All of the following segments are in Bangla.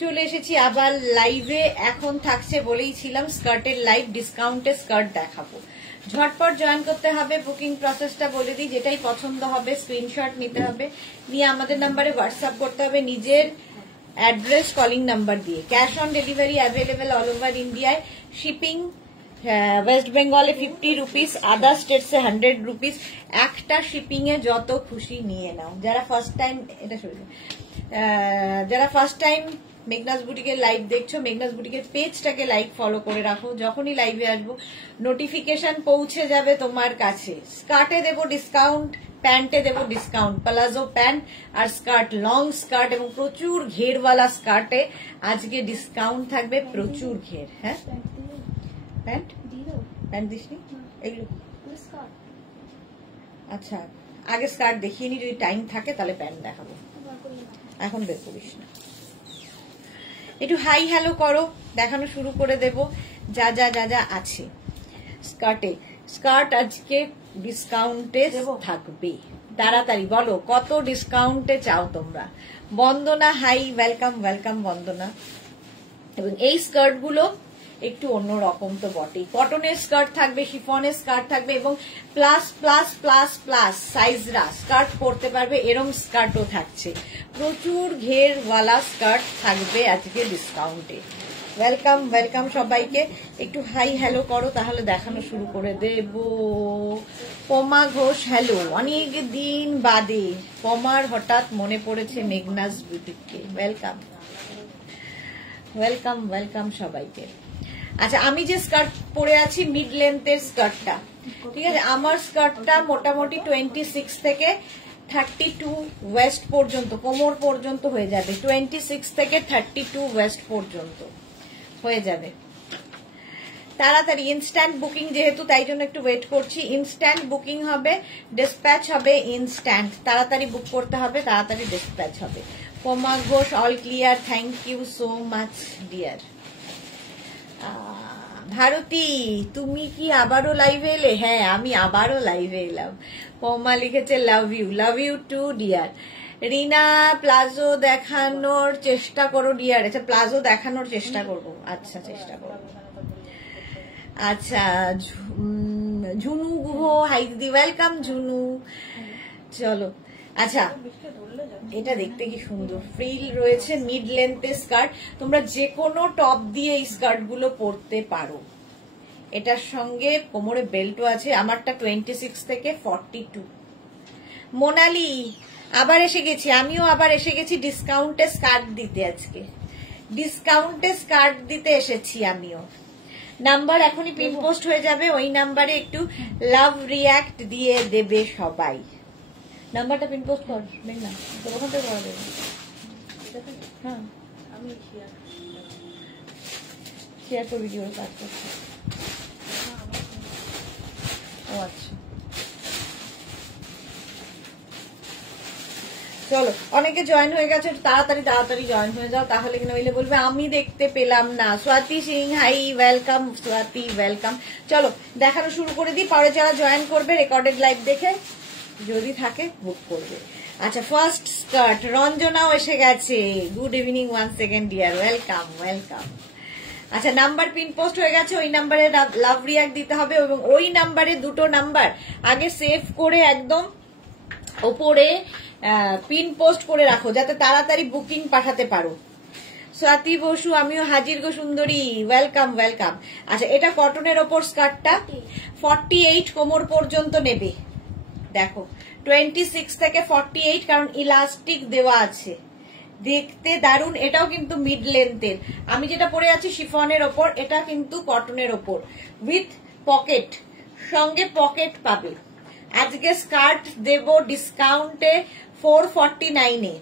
চলে এসেছি আবার লাইভে। এখন থাকছে বলেইছিলাম স্কার্টের লাইভ, ডিসকাউন্টে স্কার্ট দেখাবো। ঝটপট জয়েন করতে হবে। বুকিং প্রসেসটা বলে দিই, যেটাই পছন্দ হবে স্ক্রিনশট নিতে হবে, নিয়ে আমাদের নাম্বারে হোয়াটসঅ্যাপ করতে হবে নিজের অ্যাড্রেস কলিং নাম্বার দিয়ে। Cash on delivery available all over ইন্ডিয়ায়। শিপিং ওয়েস্ট বেঙ্গলে 50 রুপিস, আদার স্টেটসে 100 রুপিস। একটা শিপিং এ যত খুশি নিয়ে নাও। যারা ফার্স্ট টাইম মেঘনাস বুটিকের লাইভ দেখছো, মেঘনাস বুটিকের পেজটাকে লাইক ফলো করে রাখো। যখনই লাইভে আসবো নোটিফিকেশন পৌঁছে যাবে তোমার কাছে। স্কার্টে দেবো ডিসকাউন্ট, প্যান্টে দেবো ডিসকাউন্ট। প্লাজো প্যান্ট আর স্কার্ট, লং স্কার্ট এবং প্রচুর ঘেরওয়ালা স্কার্টে আজকে ডিসকাউন্ট থাকবে, প্রচুর ঘের। হ্যাঁ প্যান্ট দিসনি এগুলো। আচ্ছা আগে স্কার্ট দেখিয়ে নি, যদি টাইম থাকে তাহলে প্যান্ট দেখাবো, এখন বের করিস না। একটু হাই হ্যালো করো, দেখানো শুরু করে দেব যা যা যা যা আছে স্কার্টে। স্কার্ট আজকে ডিসকাউন্টে থাকবে, তাড়াতাড়ি বলো কত ডিসকাউন্টে চাও তোমরা। বন্দনা হাই, ওয়েলকাম ওয়েলকাম বন্দনা। এবং এই স্কার্ট গুলো একটু অন্যরকম তো বটেই। কটনের স্কার্ট থাকবে, শিফনের স্কার্ট থাকবে এবং প্লাস প্লাস প্লাস প্লাস সাইজরা স্কার্ট পরতে পারবে, এরম স্কার্টও থাকছে। প্রচুর ঘেরওয়ালা স্কার্ট থাকবে আজকে ডিসকাউন্টে। ওয়েলকাম ওয়েলকাম সবাইকে। একটু হাই হ্যালো করো, তাহলে দেখানো শুরু করে দেব। পমা ঘোষ হ্যালো, অনেক দিন বাদে পমার হঠাৎ মনে পড়েছে মেঘনাস বুটিককে। ওয়েলকাম ওয়েলকাম ওয়েলকাম সবাইকে। আচ্ছা আমি যে স্কার্ট পরে আছি মিড লেন্থের স্কার্টটা, ঠিক আছে। আমার স্কার্টটা মোটামুটি 26 থেকে 32 ওয়েস্ট পর্যন্ত, কোমর পর্যন্ত হয়ে যাবে। 26 থেকে 32 ওয়েস্ট পর্যন্ত হয়ে যাবে। তাড়াতাড়ি ইনস্ট্যান্ট বুকিং যেহেতু, তাই জন্য একটু ওয়েট করছি। ইনস্ট্যান্ট বুকিং হবে, ডিসপ্যাচ হবে ইনস্ট্যান্ট। তাড়াতাড়ি বুক করতে হবে, তাড়াতাড়ি ডিসপ্যাচ হবে। Poma Ghosh all clear, thank you so much dear. Bharati তুমি কি আবারও লাইভে এলে? হ্যাঁ আমি আবারও লাইভে এলাম। পমা লিখেছে love you too dear. Rina palazzo দেখানোর চেষ্টা করো ডিয়ার। আচ্ছা প্লাজো দেখানোর চেষ্টা করবো, আচ্ছা চেষ্টা করবো। আচ্ছা ঝুনু গুহ হাই দিদি, ওয়েলকাম ঝুনু। চলো আচ্ছা এটা দেখতে কি সুন্দর, ফ্রিল রয়েছে, মিড লেন্থের স্কার্ট। তোমরা যে কোনো টপ দিয়ে এই স্কার্ট গুলো পরতে পারো। এটার সঙ্গে কোমরে বেল্টও আছে। আমারটা 26 থেকে 42। মোনালি আবার এসে গেছি, আমিও আবার এসে গেছি ডিসকাউন্টে স্কার্ট দিতে। আজকে ডিসকাউন্টে স্কার্ট দিতে এসেছি আমিও। নাম্বার এখনই পিন পোস্ট হয়ে যাবে, ওই নাম্বারে একটু লাভ রিয়াক্ট দিয়ে দেবে সবাই। নাম্বারটা পিন পোস্ট কর না, তোর ওখান থেকে করা দেবে। হ্যাঁ আমি শেয়ার তো ভিডিও কাজ করছি। ও আচ্ছা চলো, অনেকে জয়েন হয়ে গেছে, তাড়াতাড়ি তাড়াতাড়ি জয়েন হয়ে যাও, তাহলে কিনা হইলে বলবে আমি দেখতে পেলাম না। Swati Singh hi, welcome Swati welcome. চলো দেখানো শুরু করে দিই, পরে যারা জয়েন করবে রেকর্ডেড লাইভ দেখে যদি থাকে বুক করবে। আচ্ছা ফার্স্ট স্কার্ট, রঞ্জনাও এসে গেছে। Good evening one second dear, welcome welcome. আচ্ছা নাম্বার পিন পোস্ট হয়ে গেছে, ওই নাম্বারে লাভ রিয়াক্ট দিতে হবে এবং ওই নাম্বারে দুটো নাম্বার আগে সেভ করে একদম ওপরে পিন পোস্ট করে রাখো, যাতে তাড়াতাড়ি বুকিং পাঠাতে পারো। স্বাতি বসু আমিও হাজির গো সুন্দরী, ওয়েলকাম ওয়েলকাম। আচ্ছা এটা কটনের ওপর স্কার্টটা 48 কোমর পর্যন্ত নেবে। দেখো 26 থেকে 48, কারণ ইলাস্টিক দেওয়া আছে, দেখতে দারুণ। এটাও কিন্তু মিড লেন্থের। আমি যেটা পরে আছি শিফনের ওপর, এটা কিন্তু কটনের ওপর উইথ পকেট, সঙ্গে পকেট পাবে। আজকে স্কার্ট দেব ডিসকাউন্টে 449-এ,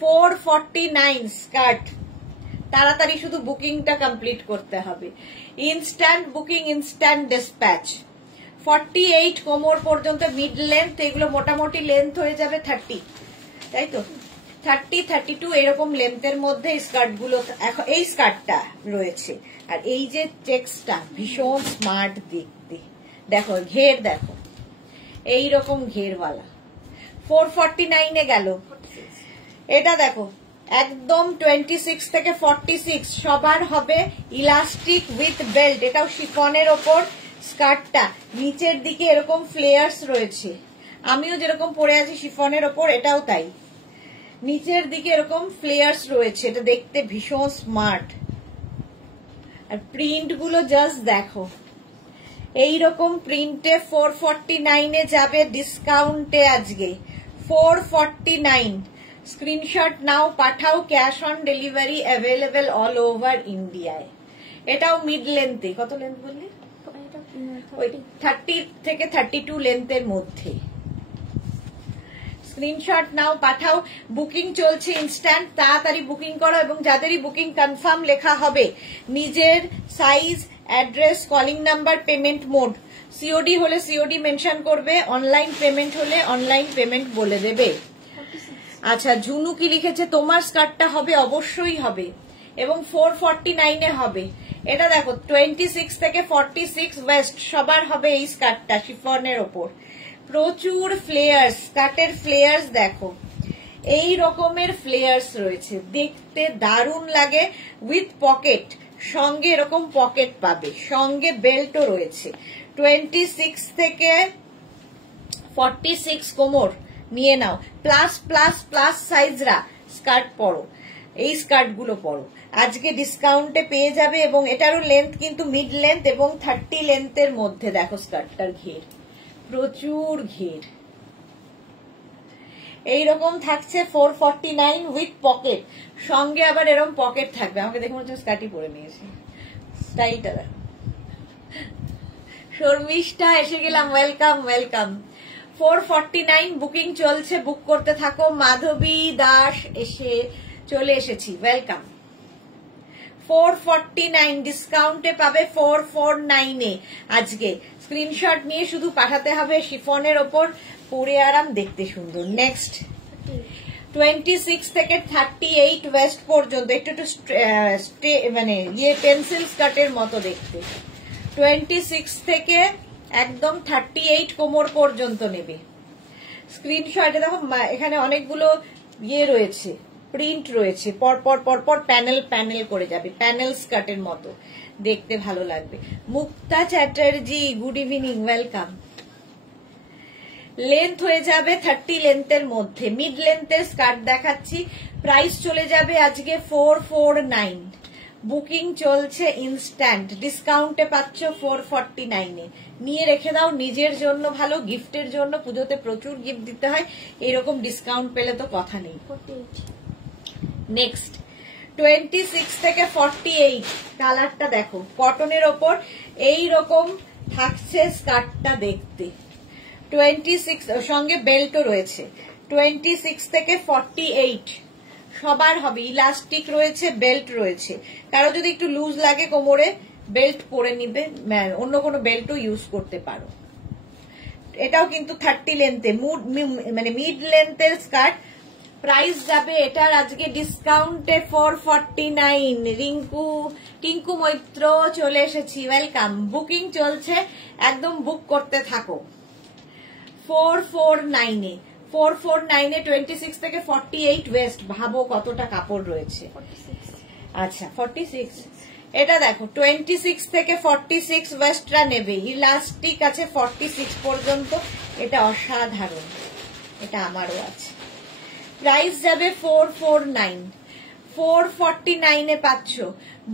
449 স্কার্ট। তাড়াতাড়ি শুধু বুকিংটা কমপ্লিট করতে হবে। Instant booking, instant dispatch. 48 কোমর পর্যন্ত মিড লেন্থ, এগুলো মোটামুটি লেন্থ হয়ে যাবে 30, তাই তো 30-32 এরকম লেন্থের মধ্যে স্কার্ট গুলো, এই স্কার্টটা রয়েছে। আর এই যে চেক্সটা ভীষণ স্মার্ট দেখতে, দেখো ঘের দেখো, এইরকম ঘেরওয়ালা 449-এ গেল। এটা দেখো একদম 26 থেকে 46 সবার হবে ইলাস্টিক উইথ বেল্ট। এটাও শিফনের ওপর স্কার্টটা, নিচের দিকে এরকম ফ্লেয়ার্স রয়েছে, আমিও যেরকম পরে আছি শিফনের ওপর এটাও তাই, নিচের দিকে এরকম ফ্লেয়ার্স রয়েছে, এটা দেখতে ভীষণ স্মার্ট। আর প্রিন্ট গুলো জাস্ট দেখো, এইরকম প্রিন্টে 449 এ যাবে ডিসকাউন্টে আজকে 449। স্ক্রিনশট নাও, পাঠাও, cash on delivery available all over ইন্ডিয়ায়। এটাও মিড লেন্থে, কত লেন্থ বললি? ওই 30 থেকে 32 লেন্থের মধ্যে। স্ক্রিনশট নাও, পাঠাও, বুকিং চলছে ইনস্ট্যান্ট, তাড়াতাড়ি বুকিং করো। এবং যাদেরই বুকিং কনফার্ম লেখা হবে নিজের size, address, calling number, payment mode, COD হলে সিওডি মেনশন করবে, অনলাইন পেমেন্ট হলে অনলাইন পেমেন্ট বলে দেবে। আচ্ছা, ঝুনু কি লিখেছে? তোমার স্কার্টটা হবে, অবশ্যই হবে, এবং 449 এ হবে। এটা দেখো 26 থেকে 46 ওয়েস্ট সবার হবে এই স্কার্টটা শিফনের ওপর। প্রচুর ফ্লেয়ার্স, স্কার্টের ফ্লেয়ার্স দেখো, এই রকমের ফ্লেয়ার্স রয়েছে, দেখতে দারুণ লাগে, উইথ পকেট, সঙ্গে এরকম পকেট পাবে, সঙ্গে বেল্টও রয়েছে। 26 থেকে 46 কোমর নিয়ে নাও, প্লাস প্লাস প্লাস সাইজরা স্কার্ট পরো, এই স্কার্ট গুলো পরো, আজকে ডিসকাউন্টে পেয়ে যাবে। এবং এটারও লেন্থ কিন্তু মিড লেন্থ এবং 30 লেন্থের মধ্যে। দেখো স্কার্টটার ঘের, প্রচুর ঘের, এইরকম থাকছে 449 উইথ পকেট, সঙ্গে আবার এরকম পকেট থাকবে। আমাকে দেখে মনে হচ্ছে স্কার্টই পরে নিয়েছি, স্টাইলটা দেখো। শর্মিষ্ঠা এসে গেলাম, ওয়েলকাম ওয়েলকাম। 449 বুকিং চলছে, বুক করতে থাকো। মাধবী দাস চলে এসেছি, ওয়েলকাম। 449 ডিসকাউন্টে পাবে 449 এ আজকে। স্ক্রিনশট নিয়ে শুধু পাঠাতে হবে, শিফনের ওপর পরে আরাম, দেখতে সুন্দর। নেক্সট 26 থেকে 38 ওয়েস্ট পর্যন্ত, একটু একটু মানে ইয়ে পেন্সিল স্কার্টের মতো দেখতে। 26 থেকে একদম 38 কোমর পর্যন্ত নেবে। স্ক্রিনশটে দেখো এখানে অনেকগুলো ইয়ে রয়েছে, প্রিন্ট রয়েছে, পরপর পরপর প্যানেল প্যানেল করে যাবে, প্যানেল স্কার্টের মতো দেখতে ভালো লাগবে। Mukta Chatterjee good evening, welcome. Length হয়ে যাবে 30 লেন্থের মধ্যে, মিড লেন্থের স্কার্ট দেখাচ্ছি। প্রাইস চলে যাবে আজকে 449, বুকিং চলছে ইনস্ট্যান্ট, ডিসকাউন্টে পাচ্ছ 449 এ। নিয়ে রেখে দাও, নিজের জন্য ভালো, গিফটের জন্য, পুজোতে প্রচুর গিফট দিতে হয়, এরকম ডিসকাউন্ট পেলে তো কথা নেই। নেক্সট 26 থেকে 48, কালারটা দেখো, কটনের ওপর এই রকম থাকছে স্কার্টটা দেখতে। 26 সঙ্গে বেল্টও রয়েছে। 26 থেকে 48 সবার হবে, ইলাস্টিক রয়েছে, বেল্ট রয়েছে। কারো যদি একটু লুজ লাগে কোমরে, বেল্ট পরে নিবে, অন্য কোনো বেল্টও ইউজ করতে পারো। এটাও কিন্তু 30 লেন্থে, মানে মিড লেন্থের স্কার্ট। প্রাইস যাবে এটার আজকে ডিসকাউন্টে 449। টিঙ্কু মৈত্র চলে এসেছি, ওয়েলকাম। বুকিং চলছে, একদম বুক করতে থাকো। 449 এ 26 থেকে 48 ওয়েস্ট, ভাবো কতটা কাপড় রয়েছে। আচ্ছা 46, এটা দেখো 26 থেকে 46 ওয়েস্টরা নেবে, ইলাস্টিক আছে 46 পর্যন্ত, এটা অসাধারণ, এটা আমারও আছে। প্রাইস যাবে 449, 449 এ পাচ্ছ।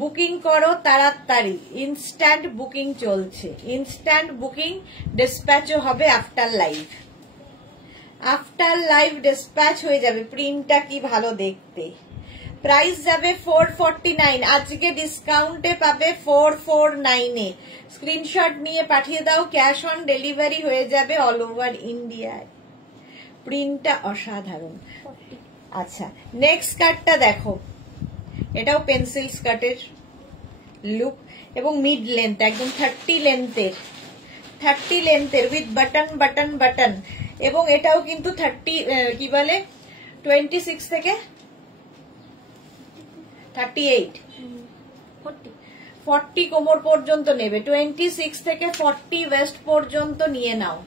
বুকিং করো তাড়াতাড়ি, ইনস্ট্যান্ট বুকিং চলছে, ইনস্ট্যান্ট বুকিং, ডিসপ্যাচও হবে after live, after live dispatch হয়ে যাবে। প্রিন্টটা কি ভালো দেখতে। প্রাইস যাবে 449, আজকে ডিসকাউন্টে পাবে 449 এ। স্ক্রিনশট নিয়ে পাঠিয়ে দাও, ক্যাশ অন ডেলিভারি হয়ে যাবে অল ওভার ইন্ডিয়ায়। প্রিন্টটা অসাধারণ। আচ্ছা নেক্সট স্কার্টটা দেখো, এটাও পেন্সিল স্কার্টের লুক এবং মিড লেন্থ, একদম 30 লেন্থের উইথ বাটন বাটন বাটন। এবং এটাও কিন্তু 26 থেকে 38 40 কোমর পর্যন্ত নেবে। 26 থেকে 40 ওয়েস্ট পর্যন্ত নিয়ে নাও।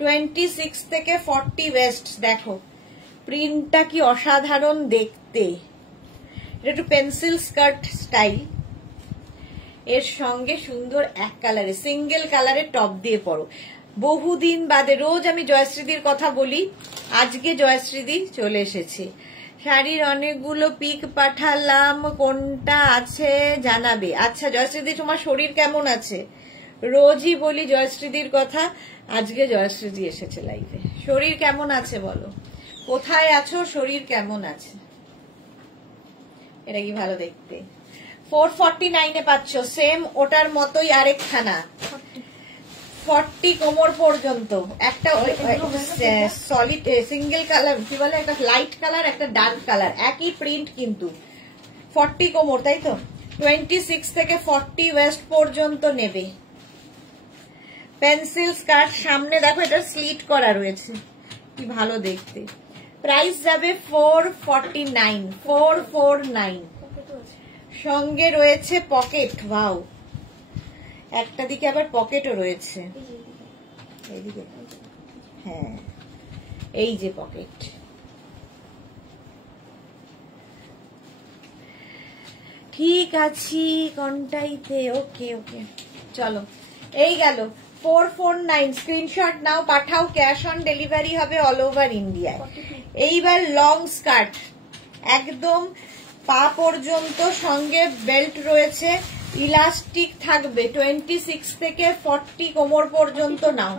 26 থেকে 40 ওয়েস্ট, দেখো প্রিন্টটা কি অসাধারণ দেখতে। দেখতে, এটা একটু পেন্সিল স্কার্ট স্টাইল, এর সঙ্গে সুন্দর এক কালারে সিঙ্গেল কালারে টপ দিয়ে পরো। বহুদিন বাদে, রোজ আমি জয়শ্রীদির কথা বলি, আজকে জয়শ্রীদি চলে এসেছে। শাড়ির অনেকগুলো পিক পাঠালাম, কোনটা আছে জানাবে। আচ্ছা জয়শ্রীদি, তোমার শরীর কেমন আছে? রোজই বলি জয়শ্রীদির কথা, আজকে জয়শ্রীদি এসেছে লাইভে। শরীর কেমন আছে বলো, কোথায় আছো, শরীর কেমন আছে? এটা কি ভালো দেখতে? 449 পাচ্ছ, সেম ওটার মতোই আরেকখানা 40 কোমর পর্যন্ত। একটা সলিড সিঙ্গেল কালার, কি বলে, একটা লাইট কালার একটা ডার্ক কালার, একই প্রিন্ট কিন্তু 40 কোমর, তাই তো? 26 থেকে 40 ওয়েস্ট পর্যন্ত নেবে। পেন্সিল স্কার্ট, সামনে দেখো এটা স্লিট করা রয়েছে, কি ভালো দেখতে। প্রাইস যাবে 449, 449। সঙ্গে রয়েছে পকেট, ওয়াও, একটা দিকে আবার পকেটও রয়েছে, এইদিকে, হ্যাঁ এই যে পকেট। ঠিক আছে কোনটাইতে, ওকে ওকে, চলো এই গেল 449। স্ক্রিনশট নাও, পাঠাও, ক্যাশ অন ডেলিভারি হবে অল ওভার ইন্ডিয়ায়। এইবার লং স্কার্ট, একদম পা পর্যন্ত, সঙ্গে বেল্ট রয়েছে, ইলাস্টিক থাকবে। 26 থেকে 40 কোমর পর্যন্ত নাও,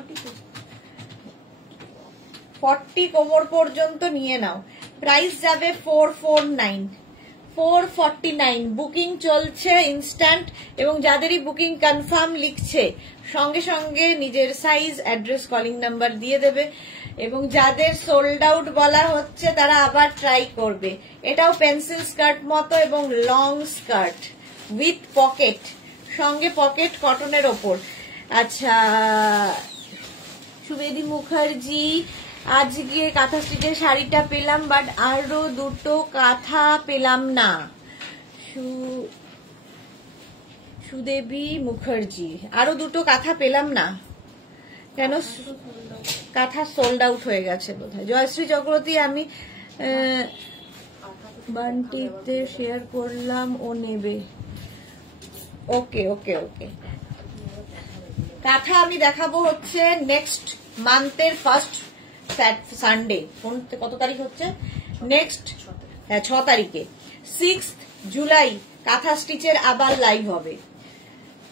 40 কোমর পর্যন্ত নিয়ে নাও। প্রাইস যাবে 449, 449। বুকিং চলছে ইনস্ট্যান্ট, এবং যাদেরই বুকিং কনফার্ম লিখছে সঙ্গে সঙ্গে নিজের সাইজ, অ্যাড্রেস, কলিং নাম্বার দিয়ে দেবে। এবং যাদের সোল্ড আউট বলা হচ্ছে তারা আবার ট্রাই করবে। এটাও পেন্সিল স্কার্ট মতো এবং লং স্কার্ট উইথ পকেট, সঙ্গে পকেট, কটনের ওপর। আচ্ছা সুবেদী মুখার্জি, আজকে কাঁথা স্টিচের শাড়িটা পেলাম, বাট আরো দুটো কাঁথা পেলাম না। সুদেবী মুখার্জি, আরো দুটো কাঁথা পেলাম না কেন? কাঁথা সোল্ড আউট হয়ে গেছে বোধহয়। জয়শ্রী চক্রবর্তী, আমি বান্টিতে শেয়ার করলাম, ও নেবে। ওকে ওকে ওকে, কাঁথা আমি দেখাবো হচ্ছে নেক্সট মান্থের ফার্স্ট সানডে। কত তারিখ হচ্ছে? নেক্সট 6 তারিখে, 6 জুলাই কাঁথা স্টিচের আবার লাইভ হবে।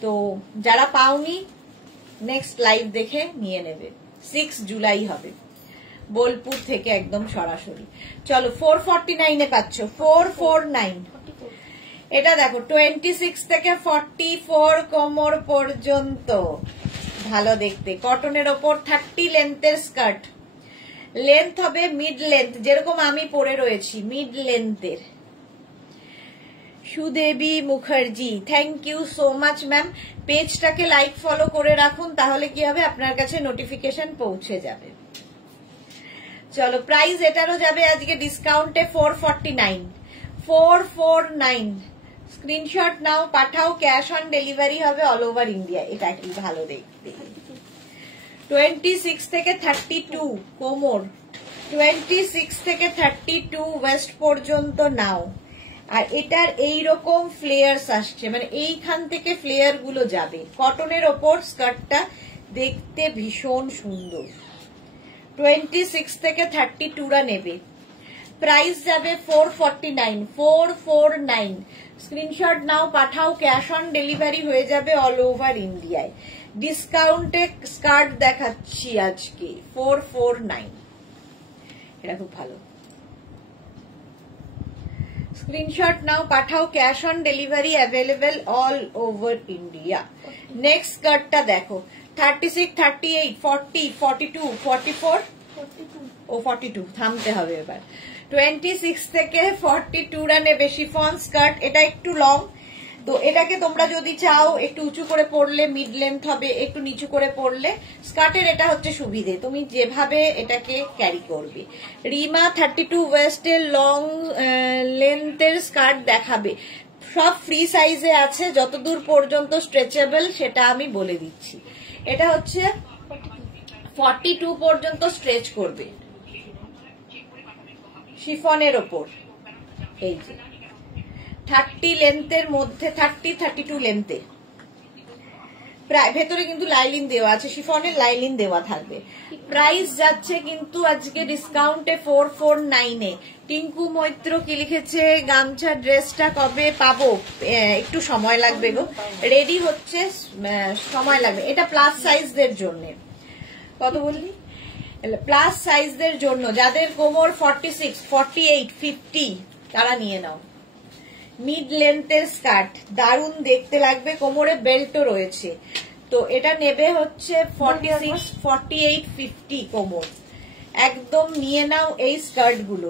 তো যারা পাওনি নেক্সট লাইভ দেখে নিয়ে নেবে, 6 জুলাই হবে, বোলপুর থেকে একদম সরাসরি। চলো 449 পাচ্ছ, 449। এটা দেখো 26 থেকে 44 কোমর পর্যন্ত, ভালো দেখতে, কটনের ওপর, 30 লেন্থের স্কার্ট। লেন্থ হবে মিড লেন্থ, যেরকম আমি পরে রয়েছি মিড লেন্থের। Sudevi Mukherjee, thank you so much ma'am. পেজটাকে লাইক ফলো করে রাখুন, তাহলে কি হবে, আপনার কাছে নোটিফিকেশন পৌঁছে যাবে। চলো প্রাইস এটারও যাবে আজকে ডিসকাউন্টে 449, 449। স্ক্রিনশট নাও, পাঠাও, ক্যাশ অন ডেলিভারি হবে অল ওভার ইন্ডিয়া। এটা কি ভালো দেখতে। 26 থেকে 32 কোমর, 26 থেকে 32 ওয়েস্ট পর্যন্ত নাও। আর এটার এইরকম ফ্লেয়ার্স আসছে, মানে এইখান থেকে ফ্লেয়ার গুলো যাবে। কটনের ওপর স্কার্টটা দেখতে ভীষণ সুন্দর। 26 থেকে 32রা নেবে। প্রাইস যাবে 449, 449। স্ক্রিনশট নাও, পাঠাও, ক্যাশ অন ডেলিভারি হয়ে যাবে অল ওভার ইন্ডিয়ায়। ডিসকাউন্টে স্কার্ট দেখাচ্ছি আজকে 449। এটা খুব ভালো। স্ক্রিনশট নাও, পাঠাও, cash on delivery available all over India. Next স্কার্টটা দেখো, 36, 38, 40, 42, 44, ও 42, থামতে হবে এবার। 26 থেকে 42রা নেবে। শিফন স্কার্ট, এটা একটু লং, তো এটাকে তোমরা যদি চাও একটু উঁচু করে পরলে মিড লেন্থ হবে, একটু নিচু করে পরলে স্কার্টের এটা হচ্ছে সুবিধে, তুমি যেভাবে এটাকে ক্যারি করবে। রিমা 32 ওয়েস্টের লং লেন্থের স্কার্ট দেখাবে। সব ফ্রি সাইজে আছে, যতদূর পর্যন্ত স্ট্রেচেবল সেটা আমি বলে দিচ্ছি। এটা হচ্ছে 42 পর্যন্ত স্ট্রেচ করবে শিফনের ওপর। এই যে 30 লেন্থের মধ্যে, 30-32 লেন্থে, প্রায় ভেতরে কিন্তু লাইলিন দেওয়া আছে, শিফনের লাইলিন দেওয়া থাকবে। প্রাইস যাচ্ছে কিন্তু আজকে ডিসকাউন্টে 449 এ। টিঙ্কু মৈত্র কি লিখেছে, গামছা ড্রেসটা কবে পাবো? একটু সময় লাগবে গো, রেডি হচ্ছে, সময় লাগবে। এটা প্লাস সাইজদের জন্য। কত বললি? প্লাস সাইজদের জন্য, যাদের কোমর 46, 48, 50 তারা নিয়ে নাও। মিড লেন্থের স্কার্ট, দারুণ দেখতে লাগবে, কোমরে বেল্টও রয়েছে। তো এটা নেবে হচ্ছে 46, 48, 50 কোমর, একদম নিয়ে নাও এই স্কার্ট গুলো,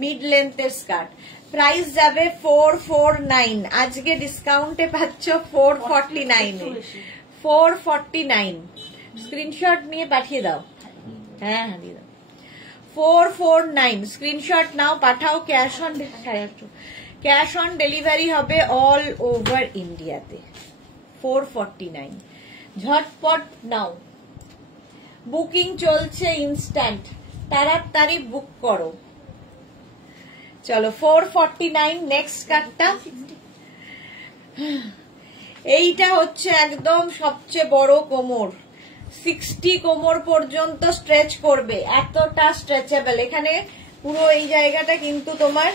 মিড লেন্থের স্কার্ট। প্রাইস যাবে 449, আজকে ডিসকাউন্টে পাচ্ছ 449 এ। 449 স্ক্রিনশট নিয়ে পাঠিয়ে দাও। হ্যাঁ হ্যাঁ দিয়ে দাও। 449 স্ক্রিনশট নাও, পাঠাও। ক্যাশ অন ডেলিভারি হবে অল ওভার ইন্ডিয়াতে। 449 ঝটপট নাও, বুকিং চলছে ইনস্ট্যান্ট, তাড়াতাড়ি বুক করো। চলো 449 নেক্সট কার্ডটা। এইটা হচ্ছে একদম সবচেয়ে বড় কোমর, 60 কোমর পর্যন্ত স্ট্রেচ করবে, এতটা স্ট্রেচেবল। এখানে পুরো এই জায়গাটা কিন্তু তোমার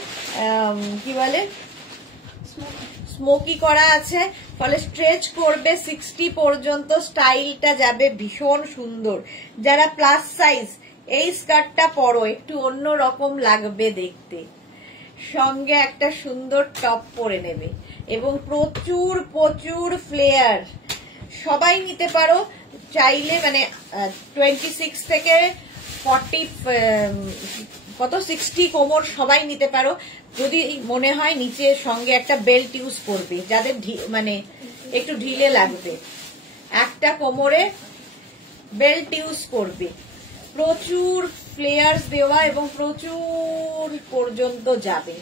কি বলে স্মোকি করা আছে, ফলে স্ট্রেচ করবে 60 পর্যন্ত, স্টাইলটা যাবে ভীষণ সুন্দর। যারা প্লাস সাইজ এই স্কার্টটা পরো, একটু অন্য রকম লাগবে দেখতে, সঙ্গে একটা সুন্দর টপ পরে নেবে, এবং প্রচুর প্রচুর ফ্লেয়ার, সবাই নিতে পারো চাইলে। মানে 26 থেকে 60 কোমর সবাই নিতে পারো, যদি মনে হয় নিচে সঙ্গে একটা বেল্ট ইউজ করবে, যাদের মানে একটু ঢিলে লাগবে, একটা কোমরে বেল্ট ইউজ করবে। প্রচুর ফ্লেয়ার্স দেওয়া এবং প্রচুর পর্যন্ত যাবে,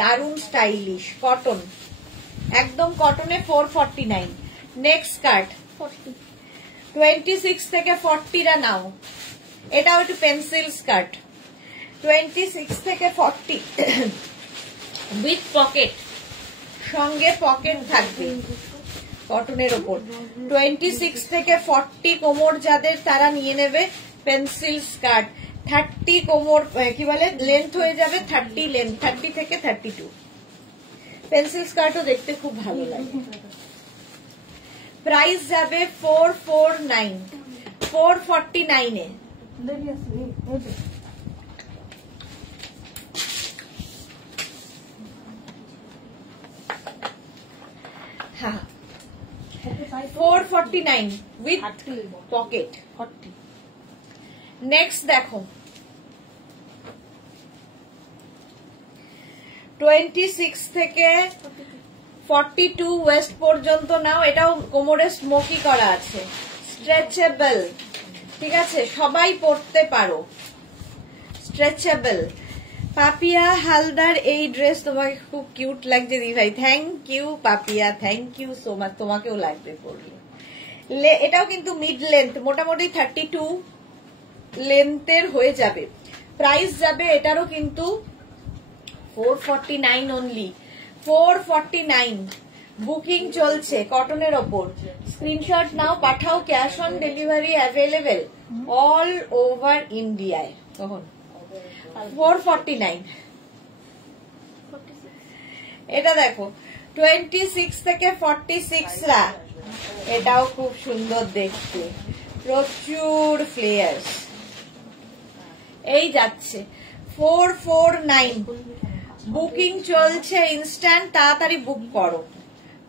দারুণ স্টাইলিশ, কটন, একদম কটনে 449। নেক্সট কার্ড 26 থেকে 40রা নাও, এটাও একটু পেন্সিল স্কার্ট, 26 থেকে 40 উইথ পকেট, সঙ্গে পকেট থাকবে, কটনের ওপর। 26 থেকে 40 কোমর যাদের, তারা নিয়ে নেবে পেন্সিল স্কার্ট। 30 কোমর কি বলে লেন্থ হয়ে যাবে, 30 লেন্থ, 30 থেকে 32। পেন্সিল স্কার্টও দেখতে খুব ভালো লাগে। প্রাইস যাবে 449, 449 এ। হ্যাঁ 449 উইথ পকেট। নেক্সট দেখো 26 থেকে 42 ওয়েস্ট পর্যন্ত নাও, এটাও কোমরে স্মোকি করা আছে, স্ট্রেচেবল, ঠিক আছে, সবাই পরতে পারো, স্ট্রেচেবল। পাপিয়া হালদার, এই ড্রেস তোমাকে খুব কিউট লাগছে দি ভাই, thank you Papiya, thank you so much, তোমাকেও লাগবে পরলে। এটাও কিন্তু মিড লেন্থ, মোটামুটি 32 লেন্থের হয়ে যাবে। প্রাইস যাবে এটারও কিন্তু 449 অনলি, 449। বুকিং চলছে কটনের ওপর, স্ক্রিনশট নাও, পাঠাও। Cash on delivery available all over ইন্ডিয়ায়। কখন 449। এটা দেখো 26 থেকে 46রা, এটাও খুব সুন্দর দেখতে, প্রচুর ফ্লেয়ার্স। এই যাচ্ছে 449, বুকিং চলছে ইনস্ট্যান্ট, তাড়াতাড়ি বুক করো।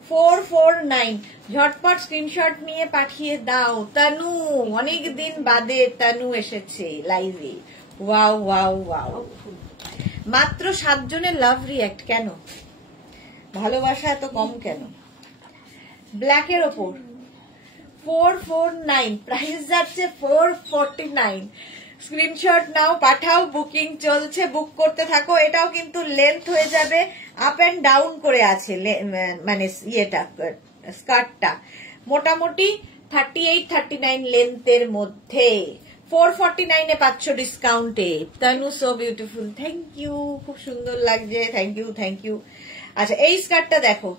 449 ঝটপট স্ক্রিনশট নিয়ে পাঠিয়ে দাও। তানু, অনেকদিন বাদে তানু এসেছে লাইভে, ওয়াও ওয়াও ওয়াও। মাত্র 7 জনের লাভ রিঅ্যাক্ট, কেন ভালোবাসা এত কম কেন? ব্ল্যাকের ওপর 449, প্রাইস যাচ্ছে 449। স্ক্রিনশট নাও, পাঠাও, বুকিং চলছে, বুক করতে থাকো। এটাও কিন্তু লেন্থ হয়ে যাবে, আপ এন্ড ডাউন করে আছে, মানে ইয়েটা স্কার্টটা মোটামুটি 38-39 লেন্থের মধ্যে, 449 এ পাচ্ছ ডিসকাউন্টে। Tanu so beautiful, thank you, খুব সুন্দর লাগছে, থ্যাংক ইউ থ্যাংক ইউ। আচ্ছা এই স্কার্টটা দেখো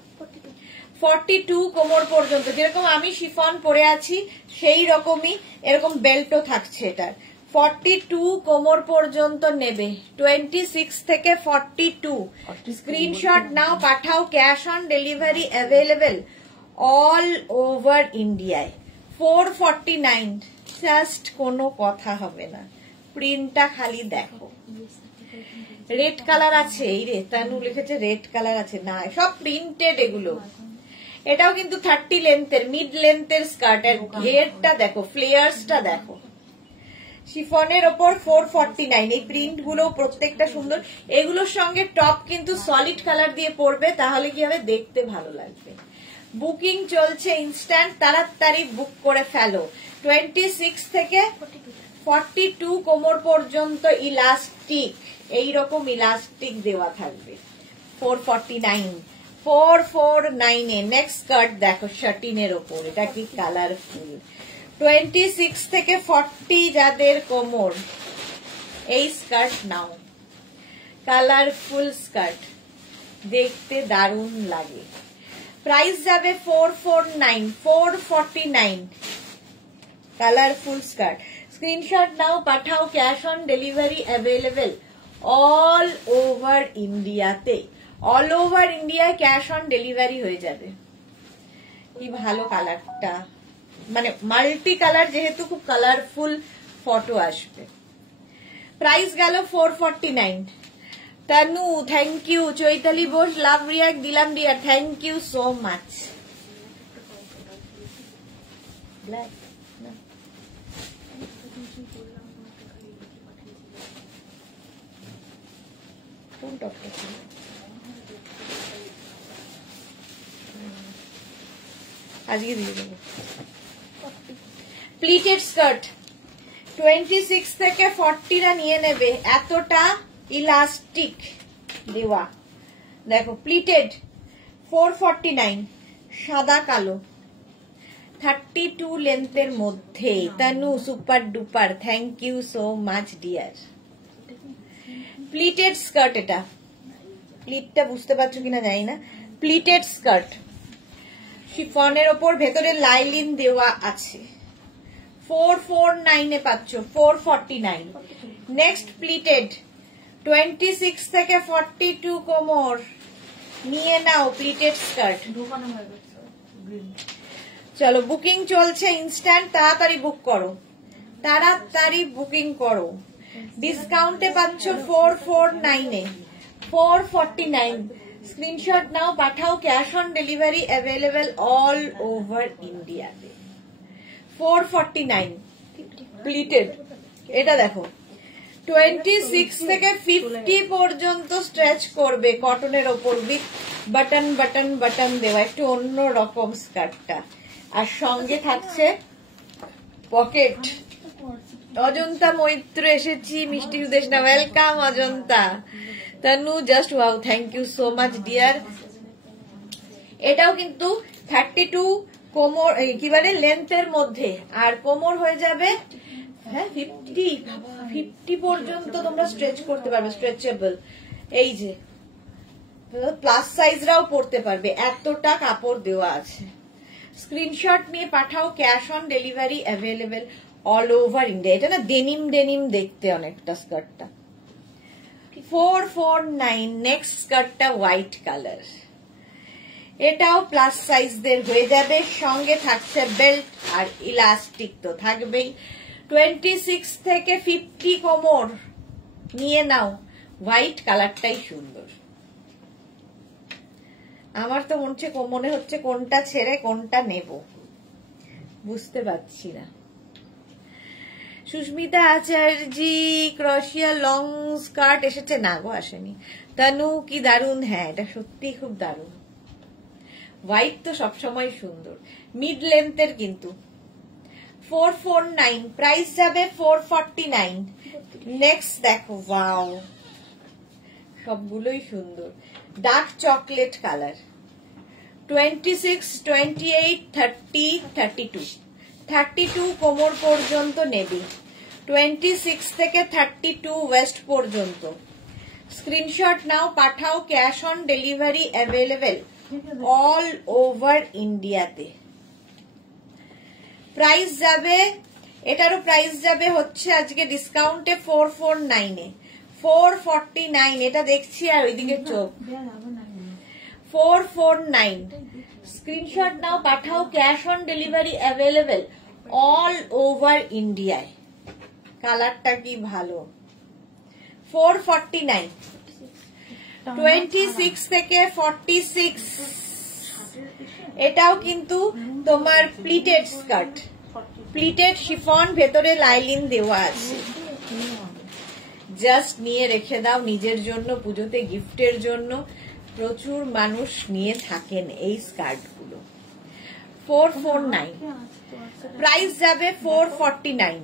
42 কোমর পর্যন্ত, যেরকম আমি শিফন পরে আছি সেই রকমই এরকম বেল্টও থাকছে এটার। 42 কোমর পর্যন্ত নেবে, 26 থেকে 42। স্ক্রিনশট নাও, পাঠাও, cash on delivery available all over ইন্ডিয়ায়। 449, জাস্ট কোনো কথা হবে না। প্রিন্টটা খালি দেখো, রেড কালার আছে, এই রে তানু লিখেছে রেড কালার আছে, না সব প্রিন্টেড এগুলো। এটাও কিন্তু 30 লেন্থের, মিড লেন্থের স্কার্ট, এর ঘেরটা দেখো, ফ্লেয়ার্সটা দেখো। শিফনের ওপর 449, এই প্রিন্ট গুলো প্রত্যেকটা সুন্দর। এগুলোর সঙ্গে টপ কিন্তু সলিড কালার দিয়ে পরবে, তাহলে কি হবে, দেখতে ভালো লাগবে। বুকিং চলছে ইনস্ট্যান্ট, তাড়াতাড়ি বুক করে ফেলো। 26 থেকে 42 কোমর পর্যন্ত ইলাস্টিক, এইরকম ইলাস্টিক দেওয়া থাকবে। 449 এ নেক্সট স্কার্ট দেখো, শাটিনের ওপর, এটা কি কালারফুল। 26 থেকে 40 যাদের কোমর, এই স্কার্ট নাও, কালারফুল স্কার্ট, দেখতে দারুণ লাগে। প্রাইস যাবে 449, কালারফুল স্কার্ট। স্ক্রিনশট নাও, পাঠাও, cash on delivery available all over ইন্ডিয়াতে। অল ওভার ইন্ডিয়ায় ক্যাশ অন ডেলিভারি হয়ে যাবে। কি ভালো কালারটা, মানে মাল্টি কালার, যেহেতু খুব কালারফুল ফটো আসবে। প্রাইস গেল 449। Tanu thank you, Chaitali Bose love react দিলাম dear, thank you so much. আজকে দিয়ে দেবো। প্লিটেড স্কার্ট 26 থেকে 40রা নিয়ে নেবে, এতটা ইলাস্টিক দেওয়া দেখো। প্লিটেড 449, সাদা কালো, 32 লেন্থের মধ্যে। Tanu super duper, thank you so much dear. Pleated skirt, এটা প্লিটটা বুঝতে পারছো কিনা জানি না। প্লিটেড স্কার্ট, শিফনের ওপর ভেতরে লাইলিন দেওয়া আছে। 449 এ পাচ্ছ, 449। নেক্সট প্লিটেড 26 থেকে 42 কোমর, নিয়ে নাও প্লিটেড স্কার্ট। চলো বুকিং চলছে ইনস্ট্যান্ট, তাড়াতাড়ি বুক করো, তাড়াতাড়ি বুকিং করো। ডিসকাউন্টে পাচ্ছ 449 এ, 449। স্ক্রিনশট নাও, পাঠাও, cash on delivery available all over ইন্ডিয়াতে। 449 প্লিটেড। এটা দেখো 26 থেকে 50 পর্যন্ত স্ট্রেচ করবে, কটনের ওপর উইথ বাটন বাটন বাটন দেওয়া, একটু অন্য রকম স্কার্টটা। আর সঙ্গে থাকছে পকেট। অজন্তা মৈত্র এসেছি, মিষ্টি উদেশনা, welcome Ajanta. Tanu just wow, thank you so much dear. এটাও কিন্তু 32 কোমর, কি বলে, লেন্থের মধ্যে, আর কোমর হয়ে যাবে 50 পর্যন্ত তোমরা স্ট্রেচ করতে পারবে, স্ট্রেচেবল। এই যে প্লাস সাইজরাও পড়তে পারবে, এতটা কাপড় দেওয়া আছে। স্ক্রিনশট নিয়ে পাঠাও, cash on delivery available all over India. এটা না ডেনিম ডেনিম দেখতে অনেকটা স্কার্টটা। 449। নেক্সট স্কার্টটা হোয়াইট কালার, এটাও প্লাস সাইজদের হয়ে যাবে, সঙ্গে থাকছে বেল্ট আর ইলাস্টিক তো থাকবেই। 26 থেকে 50 কোমর, নিয়ে নাও, হোয়াইট কালারটাই সুন্দর। আমার তো মনে হচ্ছে কোনটা ছেড়ে কোনটা নেব, বুঝতে পারছি না। সুস্মিতা আচার্যি, ক্রোশিয়া লং স্কার্ট এসেছে, না গো আসেনি। তানু কি দারুন, হ্যাঁ এটা সত্যি খুব দারুন। হোয়াইট তো সবসময় সুন্দর, মিড লেন্থের কিন্তু। 449, প্রাইস যাবে 449। নেক্সট দেখো, ওয়াও সবগুলোই সুন্দর, ডার্ক চকলেট কালার। 26, 28, 30, 32 কোমর পর্যন্ত নেবে। 26 থেকে 32 ওয়েস্ট পর্যন্ত। স্ক্রিনশট নাও, পাঠাও, cash on delivery available all over ইন্ডিয়াতে। প্রাইস যাবে, এটারও প্রাইস যাবে হচ্ছে আজকে ডিসকাউন্টে 449 এ, 449। এটা দেখছি আর ওইদিকে চোখ। 449। স্ক্রিনশট নাও, পাঠাও, cash on delivery available all over ইন্ডিয়ায়। কালারটা কি ভালো। 449। 26 থেকে 46। এটাও কিন্তু তোমার প্লিটেড স্কার্ট, প্লিটেড শিফন, ভেতরে লাইলিন দেওয়া আছে। জাস্ট নিয়ে রেখে দাও নিজের জন্য, পুজোতে গিফটের জন্য। প্রচুর মানুষ নিয়ে থাকেন এই স্কার্ট গুলো। 449। প্রাইস যাবে 449।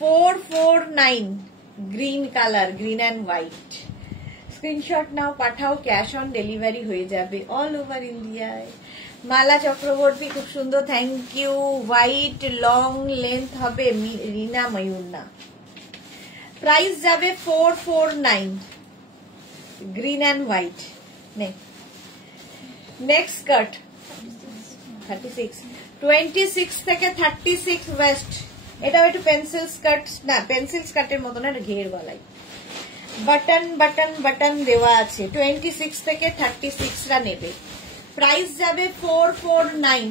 449। Green colour, green and white. Screenshot নাও, পাঠাও, ক্যাশ অন ডেলিভারি হয়ে যাবে অল ওভার ইন্ডিয়ায়। মালা চক্রবর্তী, খুব সুন্দর, thank you. White long length হবে, রিনা ময়ূরনা। প্রাইস যাবে 449। Green and white. Next skirt 36। 26 থেকে 36 ওয়েস্ট। এটাও একটু পেন্সিল স্কার্ট, না পেন্সিল স্কার্টের মতো না, ঘের গলায় বাটন বাটন বাটন দেওয়া আছে। 26 থেকে 36 রা নেবে। প্রাইস যাবে 449।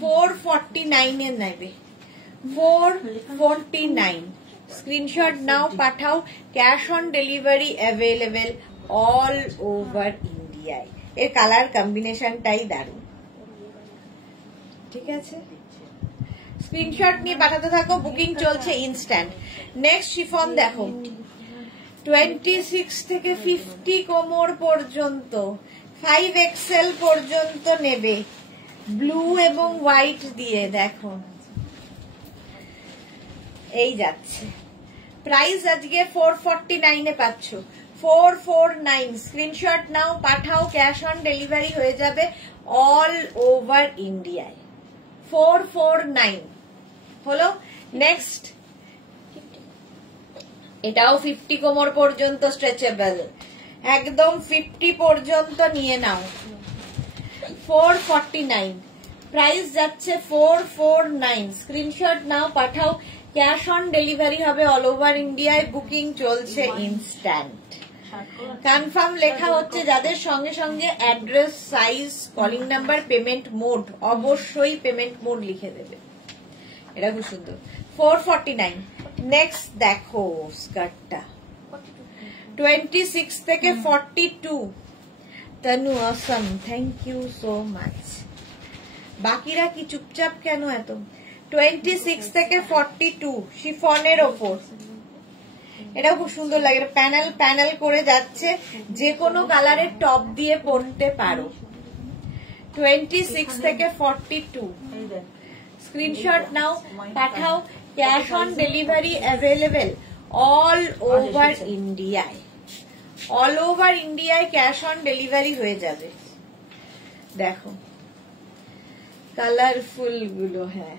449 এ নেবে। 449। স্ক্রিনশট নাও, পাঠাও, cash on delivery available all over ইন্ডিয়ায়। এর কালার কম্বিনেশনটাই দারুণ। ঠিক আছে, স্ক্রিনশট নিয়ে পাঠাতে থাকো, বুকিং চলছে ইনস্ট্যান্ট। নেক্সট শিফন দেখো, 26 থেকে 50 কোমর পর্যন্ত, 5XL পর্যন্ত নেবে, ব্লু এবং হোয়াইট দিয়ে। দেখো এই যাচ্ছে। প্রাইস আজকে 449 এ পাচ্ছ। 449। স্ক্রিনশট নাও, পাঠাও, ক্যাশ অন ডেলিভারি হয়ে যাবে অল ওভার ইন্ডিয়ায়। 449 হলো। নেক্সট, এটাও 50 কোমর পর্যন্ত স্ট্রেচেবল, একদম 50 পর্যন্ত নিয়ে নাও। 449। প্রাইস যাচ্ছে 449। স্ক্রিনশট নাও, পাঠাও, ক্যাশ অন ডেলিভারি হবে অল ওভার ইন্ডিয়ায়। বুকিং চলছে ইনস্ট্যান্ট। কনফার্ম লেখা হচ্ছে, যাদের সঙ্গে সঙ্গে address, size, calling number, payment mode, অবশ্যই পেমেন্ট মোড লিখে দেবে। এটা খুব সুন্দর। 449। নেক্সট দেখো স্কার্টটা 26 থেকে 42। তনু অসম, থ্যাংক ইউ সো মাচ। বাকিরা কি চুপচাপ কেন এত? 26 থেকে 42 শিফনের ওপর। এটা খুব সুন্দর লাগে, প্যানেল প্যানেল করে যাচ্ছে, যে কোনো কালারের টপ দিয়ে পরতে পারো। 26 থেকে 42। স্ক্রিনশট নাও, পাঠাও, cash on delivery available all over ইন্ডিয়ায়। অল ওভার ইন্ডিয়ায় ক্যাশ অন ডেলিভারি হয়ে যাবে। দেখো কালারফুল গুলো। হ্যাঁ,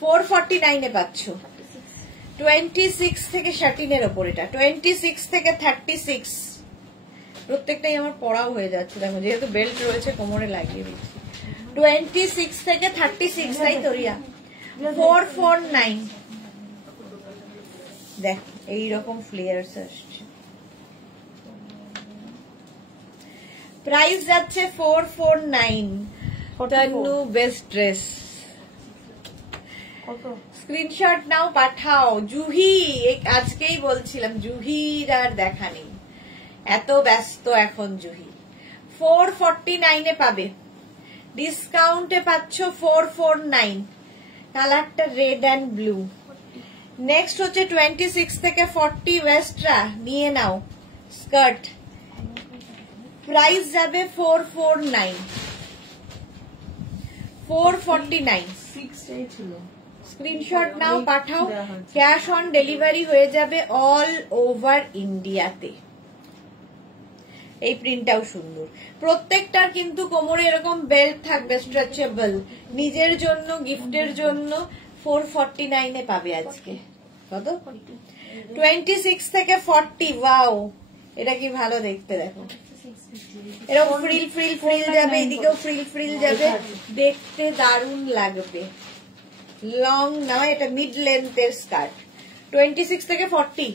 449 এ পাচ্ছ। 26 থেকে 13 এর ওপর। এটা 26 থেকে 36। প্রত্যেকটাই আমার পড়াও হয়ে যাচ্ছে, দেখো যেহেতু বেল্ট রয়েছে কোমরে লাগিয়ে দিচ্ছি। 26 থেকে 36, তাই তো রিয়া? 449। দেখ এইরকম ফ্লেয়ার্স আসছে। প্রাইস যাচ্ছে 449। তনু বেস্ট ড্রেস। স্ক্রিনশট নাও, পাঠাও। জুহি, আজকেই বলছিলাম জুহির আর দেখা নেই, এত ব্যস্ত এখন জুহি। 449 এ পাবে, ডিসকাউন্টে পাচ্ছ 449। কালারটা রেড অ্যান্ড ব্লু। নেক্সট হচ্ছে 26 থেকে 40 ওয়েস্টরা নিয়ে নাও স্কার্ট। প্রাইস যাবে 449। 449। স্ক্রিনশট নাও, পাঠাও, ক্যাশ অন ডেলিভারি হয়ে যাবে অল ওভার ইন্ডিয়াতে। এই প্রিন্টটাও সুন্দর। প্রত্যেকটার কিন্তু কোমরে এরকম বেল্ট থাকবে, স্ট্রেচেবল, নিজের জন্য, গিফটের জন্য। 449 এ পাবে আজকে। কত? 26 থেকে 40। ওয়াও, এটা কি ভালো দেখতে, দেখো এরকম ফ্রিল ফ্রিল ফ্রিল যাবে, এদিকেও ফ্রিল ফ্রিল যাবে, দেখতে দারুণ লাগবে। লং না, এটা মিড লেন্থের স্কার্ট। 26 থেকে 40,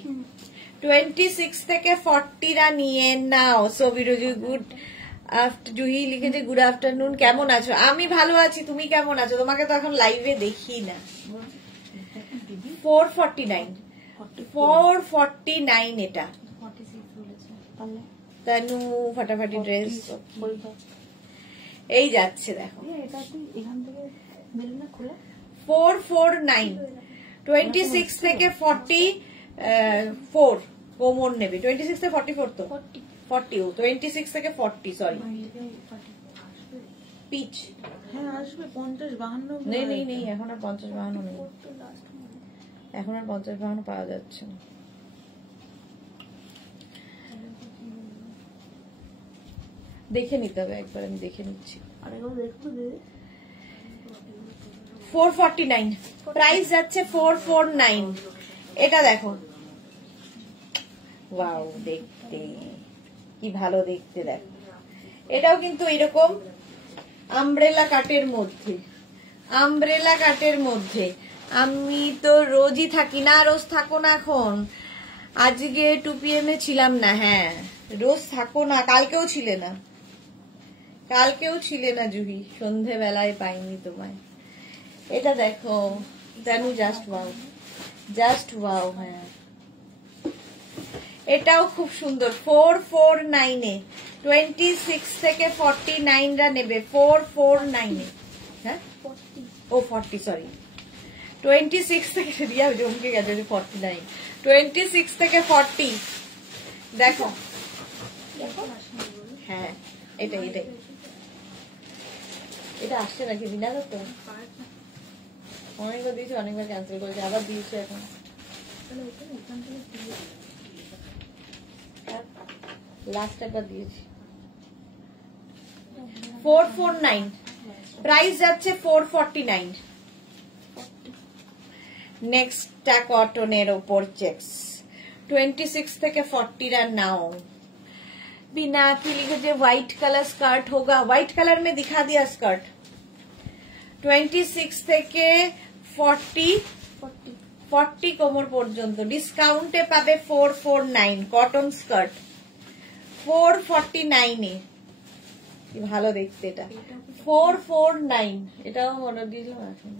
26 থেকে 40 রা নিয়ে নাও। সো বিরোজু গুড আফটার, জুহি লিখেছে গুড আফটারনুন, কেমন আছো? আমি ভালো আছি, তুমি কেমন আছো? তোমাকে তো এখন লাইভে দেখি না। 449, 449 এটা। তানু ফাটাফাটি ড্রেস এই যাচ্ছে, দেখো 449, 26 থেকে 44 কোমর নেবে। 26 থেকে 44 তো 40, 26 থেকে 40 সরি পিচ। হ্যাঁ আসবে 50-52 নেই নেই নেই, এখন আর 50-52 নেই, এখন আর 50-52 পাওয়া যাচ্ছে না। দেখে নিতে হবে একবার, আমি দেখে নিচ্ছি। 449 প্রাইস যাচ্ছে 449। এটা দেখো, ওয়াও দেখতে কি ভালো দেখতে, দেখো এটাও কিন্তু এরকম আমব্রেলা কাটের মধ্যে, আমব্রেলা কাটের মধ্যে। আমি তো রোজই থাকি না, রোজ থাকো না এখন, আজকে 2 PM ছিলাম না। হ্যাঁ রোজ থাকো না, কালকেও ছিলে না, কালকেও ছিলে না জুহি, সন্ধেবেলায় পাইনি তোমায়। এটা দেখো জানু, জাস্ট ওয়াও, জাস্ট ওয়াও। হ্যাঁ এটাও খুব সুন্দর। 449 এ 26 থেকে 49 রা নেবে। 449 এ, হ্যাঁ ও 40 সরি, 26 থেকে রিয়া জমকে গেছে 49, 26 থেকে 40 দেখো। হ্যাঁ এটাই এটাই, এটা আসছে নাকি বিনা তো অনেকবার দিয়েছে, অনেকবার ক্যান্সেল করেছে, আবার দিয়েছে এখন। লাস্ট একবার দিয়েছি। 449 প্রাইস যাচ্ছে 449। নেক্সটটা কটনের ওপর চেক্স, 26 থেকে 40 रा नाउ। बिना की लिखे व्हाइट कलर स्कर्ट होगा, व्हाइट कलर में दिखा दिया स्कर्ट। 26 থেকে 40 কোমর পর্যন্ত ডিসকাউন্টে পাবে 449 কটন স্কার্ট 449 এ। কি ভালো দেখতে এটা, 449। এটাও অর্ডার দিলাম এখন,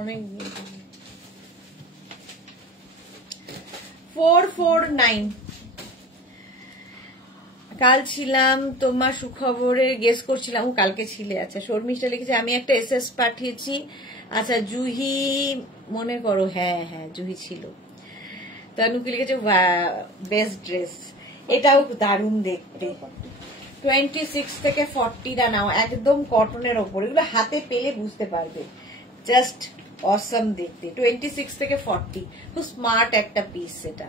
অনেক 449। কাল ছিলাম তোমার সুখবরে গেস করছিলাম, কালকে ছিলে। আচ্ছা শর্মিষ্ঠা লিখেছে আমি একটা এসএস পাঠিয়েছি। আচ্ছা জুহি মনে করো, হ্যাঁ হ্যাঁ জুহি ছিল। তানুকি লিখেছে বেস্ট ড্রেস, এটাও দারুণ দেখতে। 26 থেকে 40 রা নাও, একদম কটনের ওপর, এগুলো হাতে পেলে বুঝতে পারবে, জাস্ট অসম দেখতে। 26 থেকে 40 খুব স্মার্ট একটা পিস। এটা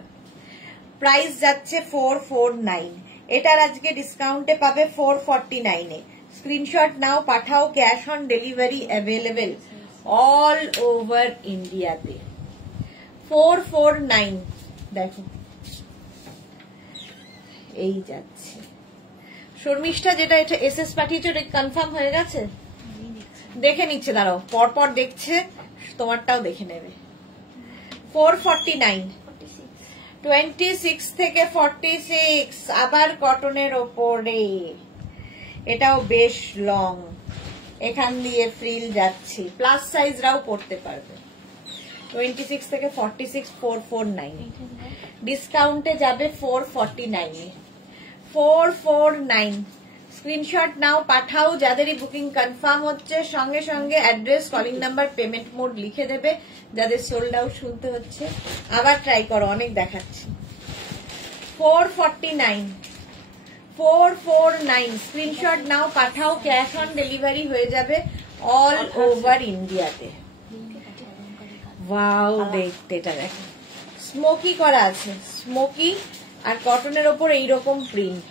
প্রাইস যাচ্ছে 449। এটার আজকে ডিসকাউন্টে পাবে 449 এ। স্ক্রিনশট নাও, পাঠাও, cash on delivery available all over ইন্ডিয়াতে। 449 দেখো এই যাচ্ছে। শর্মিষ্ঠা যেটা এটা এসএস পাঠিয়েছে ওটা কনফার্ম হয়ে গেছে? দেখে নিচ্ছে, দাঁড়াও পরপর দেখছে, তোমারটাও দেখে নেবে। 449 26 থেকে 46 আবার কটনের ওপরে, এটাও বেশ লং, এখান দিয়ে ফ্রিল যাচ্ছে, প্লাস সাইজরাও পড়তে পারবে। 26 থেকে 46 449 ডিসকাউন্টে যাবে 449 এ। 449 স্ক্রিনশট নাও, পাঠাও, যাদেরই বুকিং কনফার্ম হচ্ছে সঙ্গে সঙ্গে address, calling number, payment mode লিখে দেবে। যাদের সোল্ড আউট শুনতে হচ্ছে আবার ট্রাই করো, অনেক দেখাচ্ছি। 449 স্ক্রিনশট নাও, পাঠাও, ক্যাশ অন ডেলিভারি হয়ে যাবে অল ওভার ইন্ডিয়াতে। ওয়াও দেখতে, এটা দেখো স্মোকি করা আছে, স্মোকি আর কটনের ওপর এইরকম প্রিন্ট।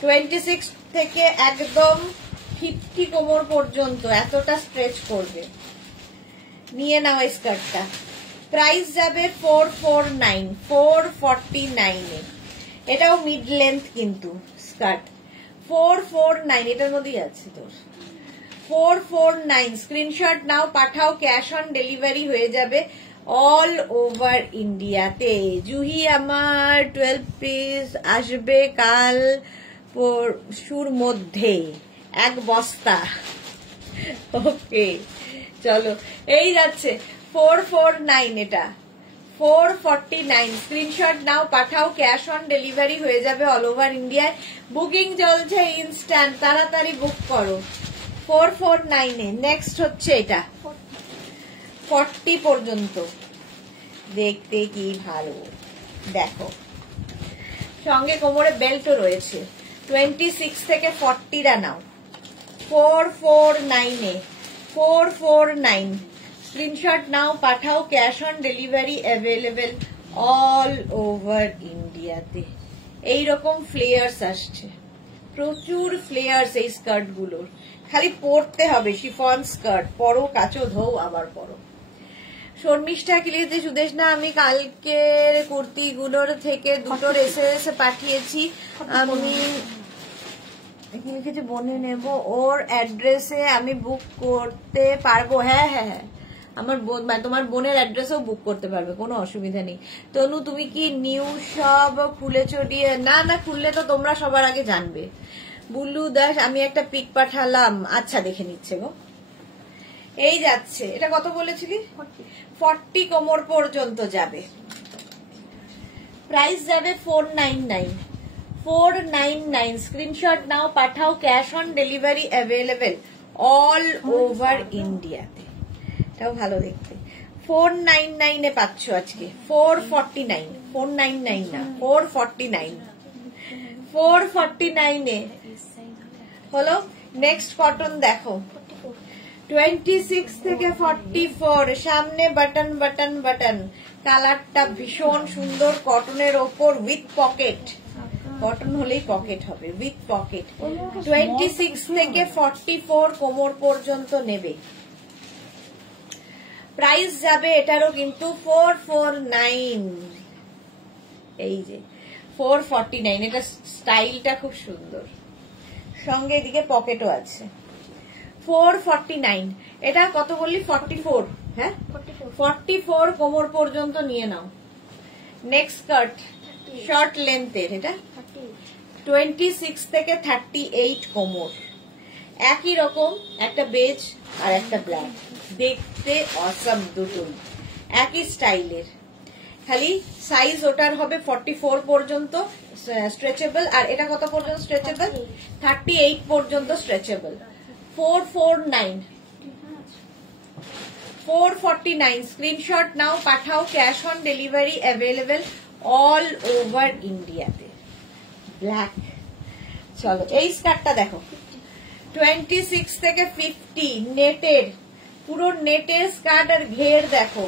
26 থেকে একদম 50 কোমর পর্যন্ত এতটা স্ট্রেচ করবে, নিয়ে নাও এই স্কার্টটা। প্রাইস যাবে 449, 449 এ। এটাও মিড লেন্থ কিন্তু স্কার্ট। 449 এটার মধ্যেই আছে তোর। 449 স্ক্রিনশট নাও, পাঠাও, ক্যাশ অন ডেলিভারি হয়ে যাবে অল ওভার ইন্ডিয়াতে। জুহি আমার 12 পিস আসবে কাল পরশুর মধ্যে, এক বস্তা। ওকে চলো, এই যাচ্ছে 449, এটা 449 স্ক্রিনশট নাও, পাঠাও, ক্যাশ অন ডেলিভারি হয়ে যাবে অল ওভার ইন্ডিয়ায়। বুকিং চলছে ইনস্ট্যান্ট, তাড়াতাড়ি বুক করো। 449 এ নেক্সট হচ্ছে এটা 40 পর্যন্ত, দেখতে কি ভালো দেখো, সঙ্গে কোমরে বেল্টও রয়েছে। 26 থেকে 40টা নাও। 449 এ 449 স্ক্রিনশট নাও, পাঠাও, cash on delivery available all over ইন্ডিয়াতে। এইরকম ফ্লেয়ার্স আসছে, প্রচুর ফ্লেয়ার্স এই স্কার্ট গুলোর। খালি পরতে হবে, শিফন স্কার্ট পরো, কাচো, ধোও, আবার পরো। শর্মিষ্ঠা ক্লিতে সুদেশ না, আমি কালকের কুর্তিগুলোর থেকে দুটোর এসএস পাঠিয়েছি। আমি এখানে কিছু বনে নেব, ওর অ্যাড্রেসে আমি বুক করতে পারবো? হ্যাঁ হ্যাঁ হ্যাঁ, আমার তোমার বোনের অ্যাড্রেসও বুক করতে পারবে, কোনো অসুবিধা নেই। তনু তুমি কি নিউ সব খুলেছো? না না, খুললে তো তোমরা সবার আগে জানবে। বুল্লু দাস, আমি একটা পিক পাঠালাম, আচ্ছা দেখে নিচ্ছে গো। এই যাচ্ছে, এটা কত বলেছিলি? 40 কোমর পর্যন্ত যাবে। প্রাইস যাবে 499, 499 স্ক্রিনশট নাও, পাঠাও, cash on delivery available all over ইন্ডিয়াতে। এটাও ভালো দেখতে। 499 এ পাচ্ছ আজকে। 449, 499 না, 449, 449 এ হলো। নেক্সট কটন দেখো, 26 থেকে 44, সামনে বাটন বাটন বাটন, কালারটা ভীষণ সুন্দর, কটনের ওপর উইথ পকেট। কটন হলেই পকেট হবে, উইথ পকেট। 26 থেকে 44 কোমর পর্যন্ত নেবে। প্রাইস যাবে এটারও কিন্তু 449, এই যে 449। এটা স্টাইলটা খুব সুন্দর, সঙ্গে এদিকে পকেটও আছে। 449, এটা কত বললি? 44, হ্যাঁ 44 কোমর পর্যন্ত নিয়ে নাও। নেক্সট স্কার্ট শর্ট লেন্থের, এটা 26 থেকে 38 কোমর, একই রকম, একটা বেজ আর একটা ব্ল্যাক, দেখতে অসাম, দুটোই একই স্টাইলের। খালি সাইজ ওটার হবে 44 পর্যন্ত স্ট্রেচেবল, আর এটা কত পর্যন্ত স্ট্রেচেবল? 38 পর্যন্ত স্ট্রেচেবল। 449, 449 স্ক্রিনশট নাও, পাঠাও, cash on delivery available all over ইন্ডিয়াতে। ব্ল্যাক। চলো এই স্কার্টটা দেখো, 26 থেকে 50 নেটের, পুরো নেটের স্কার্ট, আর ঘের দেখো,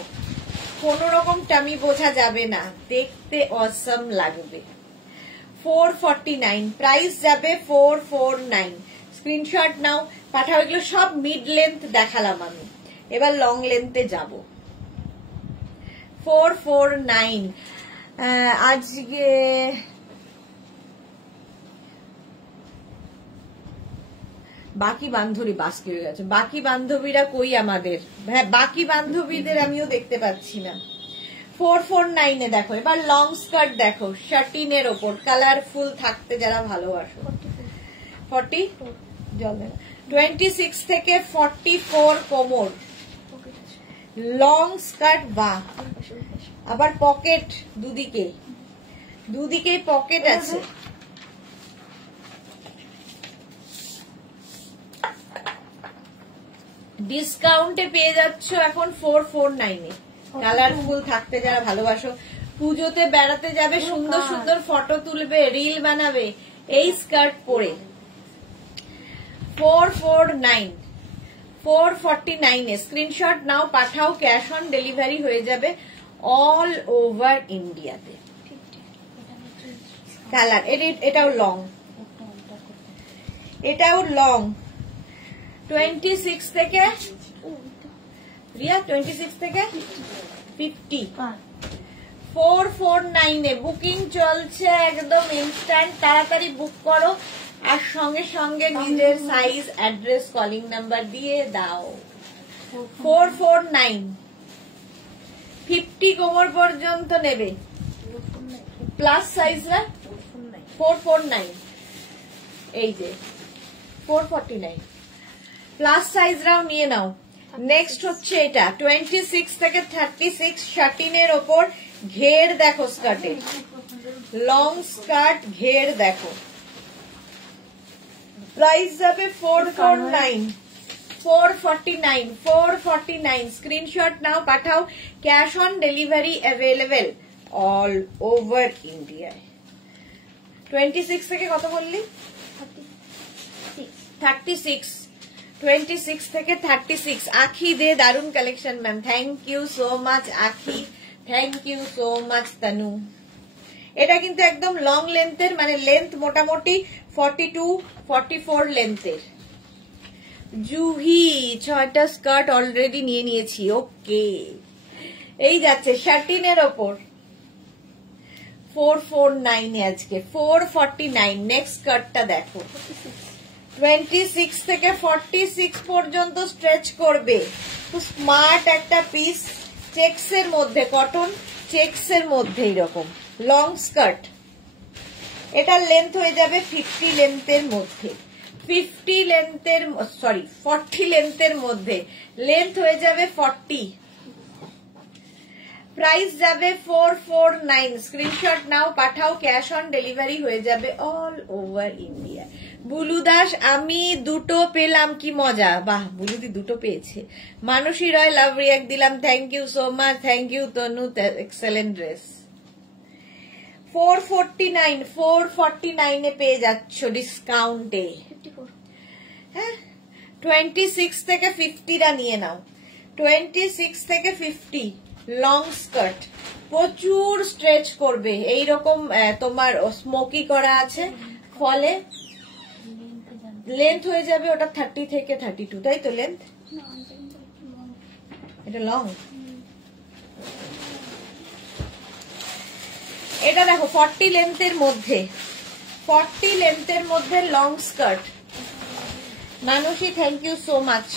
কোন রকম টামি বোঝা যাবে না, দেখতে অসম লাগবে। 449 প্রাইস যাবে 449, স্ক্রিনশট নাও, পাঠাও। এগুলো সব মিড লেন্থ দেখালাম আমি, এবার লং লেন্থে যাব। 449 আজকে বাকি বান্ধবী বাস্কি হয়ে গেছে। বাকি বান্ধবীরা কই আমাদের? হ্যাঁ, বাকি বান্ধবীদের আমিও দেখতে পাচ্ছি না। 449 এ দেখো, এবার লং স্কার্ট দেখো, শার্টিনের ওপর, কালারফুল থাকতে যারা ভালোবাসো। 40 জল 26 থেকে 44 কোমর, লং স্কার্ট, বা আবার পকেট, দুদিকেই পকেট আছে। ডিসকাউন্টে পেয়ে যাচ্ছ এখন 449 এ। কালারফুল থাকতে যারা ভালোবাসো, পুজোতে বেড়াতে যাবে, সুন্দর সুন্দর ফটো তুলবে, রিল বানাবে এই স্কার্ট পরে। 449, 449 এ স্ক্রিনশট নাও, পাঠাও, ক্যাশ অন ডেলিভারি হয়ে যাবে অল ওভার ইন্ডিয়াতে। কালার, এটাও লং, এটাও লং। 26 থেকে রিয়া 26 থেকে 50 449 এ বুকিং চলছে, একদম ইনস্ট্যান্ট, তাড়াতাড়ি বুক করো আর সঙ্গে সঙ্গে নিজের সাইজ, অ্যাড্রেস, কলিং নাম্বার দিয়ে দাও। 449 50 কোমর পর্যন্ত নেবে, প্লাস সাইজরা 449, এই যে 449 প্লাস সাইজরাও নিয়ে নাও। নেক্সট হচ্ছে এটা 26 থেকে 36 শাটিনের ওপর ঘের দেখো, স্কার্টের লং স্কার্ট, ঘের দেখো, প্রাইস যাবে 449 স্ক্রিনশট নাও, পাঠাও। Cash on delivery available all over ইন্ডিয়ায়। 26 থেকে কত বললি? 36, 26 থেকে 36। আখি দে দারুন collection ma'am, thank you so much Akhi, thank you so much Tanu. এটা কিন্তু একদম লং লেন্থের, মানে লেন্থ মোটামুটি 42-44 লেন্থের। জুহি 6টা স্কার্ট অলরেডি নিয়ে নিয়েছি, ওকে। এই যাচ্ছে শার্টিনের ওপর 449 আজকে 449। নেক্সট স্কার্টটা দেখো, 26 থেকে 46 পর্যন্ত স্ট্রেচ করবে, খুব স্মার্ট একটা পিস, চেক্স এর মধ্যে, কটন চেক্স এর মধ্যে এরকম লং স্কার্ট। এটার লেন্থ হয়ে যাবে 50 লেন্থের মধ্যে, 40 লেন্থের মধ্যে, লেন্থ হয়ে যাবে 40, প্রাইস যাবে 449। স্ক্রিনশট নাও, পাঠাও, ক্যাশ অন ডেলিভারি হয়ে যাবে all over India. Bulu Das আমি দুটো পেলাম, কি মজা, বাহ বুলুদি দুটো পেয়েছে। মানসী রয় লাভ রিয়াক্ট দিলাম, thank you so much, thank you Tanu, excellent dress. 449 এ পেয়ে যাচ্ছ ডিসকাউন্টে। হ্যাঁ 26 থেকে 50টা নিয়ে নাও, 26 থেকে 50 লং স্কার্ট, প্রচুর স্ট্রেচ করবে, এইরকম তোমার স্মোকি করা আছে, ফলে লেন্থ হয়ে যাবে ওটা 30 থেকে 32, তাই তো লেন্থ? এটা লং, এটা দেখো 40 লেন্থের মধ্যে, 40 লেন্থের মধ্যে long skirt. Manasi thank you so much.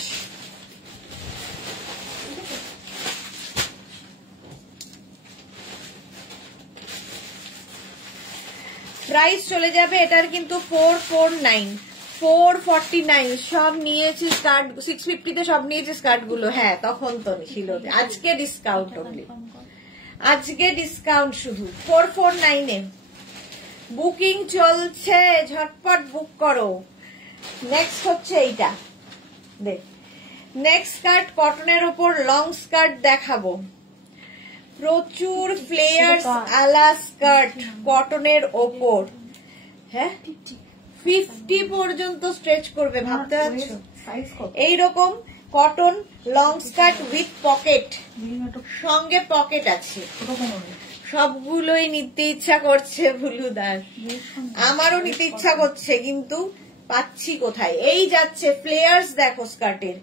Price চলে যাবে এটার কিন্তু 449 সব নিয়েছি স্কার্ট, 650 তে সব নিয়েছি স্কার্ট গুলো। হ্যাঁ তখন তো ছিল, আজকে ডিসকাউন্ট অনলি, আজকে ডিসকাউন্ট শুধু 449 এ বুকিং চলছে, ঝটপট বুক করো। নেক্সট হচ্ছে এইটা দেখ, নেক্সট স্কার্ট কটনের উপর লং স্কার্ট দেখাবো, প্রচুর ফ্লেয়ার্স আলা স্কার্ট কটনের ওপর। হ্যাঁ 50 পর্যন্ত স্ট্রেচ করবে, ভাবতে পারছো? এইরকম cotton long skirt with pocket, সঙ্গে পকেট আছে, সবগুলোই নিতে ইচ্ছা করছে ভুলু দাস, আমারও নিতে ইচ্ছা করছে কিন্তু পাচ্ছি কোথায়। এই যাচ্ছে ফ্লেয়ার্স দেখো, স্কার্টের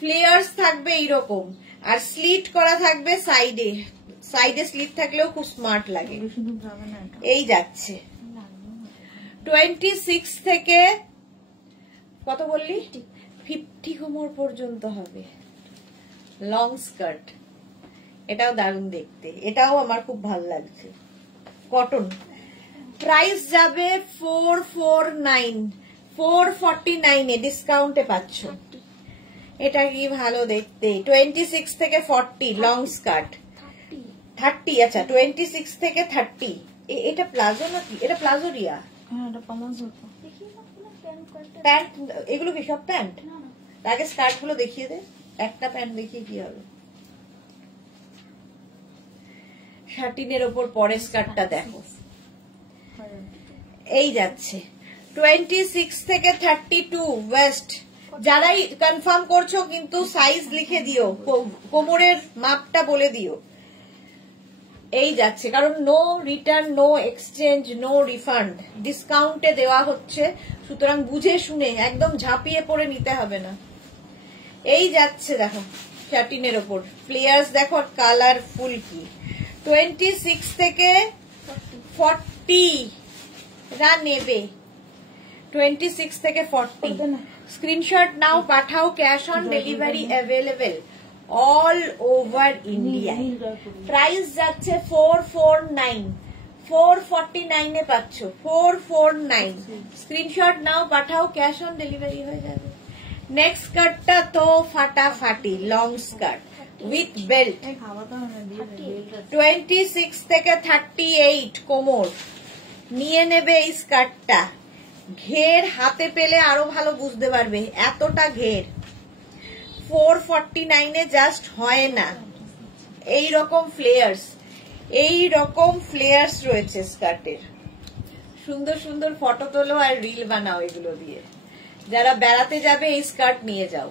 ফ্লেয়ার্স থাকবে এইরকম, আর স্লিট করা থাকবে সাইডে, সাইডে স্লিট থাকলেও খুব স্মার্ট লাগে। এই যাচ্ছে 26 থেকে কত বললি? 50 কোমর পর্যন্ত হবে লং স্কার্ট। এটাও দারুণ দেখতে, এটাও আমার খুব ভালো লাগছে, কটন। প্রাইস যাবে 449 এ ডিসকাউন্টে পাচ্ছ। এটা কি ভালো দেখতে, 26 থেকে 40 লং স্কার্ট, 30 আচ্ছা 26 থেকে 30। এটা প্লাজো নাকি? এটা প্লাজো রিয়া? প্যান্ট, এগুলো কি সব প্যান্ট? আগে স্কার্ট গুলো দেখিয়ে দে, একটা প্যান্ট দেখিয়ে কি হবে। শার্টিনের ওপর পরে স্কার্টটা দেখো, এই যাচ্ছে 26 থেকে 32 ওয়েস্ট। যারাই কনফার্ম করছো কিন্তু সাইজ লিখে দিও, কোমরের মাপটা বলে দিও। এই যাচ্ছে, কারণ no return, no exchange, no refund, ডিসকাউন্টে দেওয়া হচ্ছে, সুতরাং বুঝে শুনে একদম ঝাঁপিয়ে পড়ে নিতে হবে না। এই যাচ্ছে দেখো শাটিনের ওপর ফ্লেয়ার্স দেখো, কালারফুল কি। 26 থেকে 40 রা নেবে, 26 থেকে 40 স্ক্রিনশট নাও, পাঠাও, cash on delivery available all over India. Price যাচ্ছে 449, 449 এ পাচ্ছ, 449। স্ক্রিনশট নাও, পাঠাও, ক্যাশ অন ডেলিভারি হয়ে যাবে। নেক্সট স্কার্টটা তো ফাটাফাটি, লং স্কার্ট উইথ বেল্ট, 26 থেকে 38 কোমর নিয়ে নেবে এই স্কার্টটা। ঘের হাতে পেলে আরো ভালো বুঝতে পারবে, এতটা ঘের 449 এ জাস্ট হয় না। এই রকম ফ্লেয়ার্স রয়েছে স্কার্টের। সুন্দর সুন্দর ফটো তোলো আর রিল বানাও এগুলো দিয়ে। যারা বেড়াতে যাবে এই স্কার্ট নিয়ে যাও।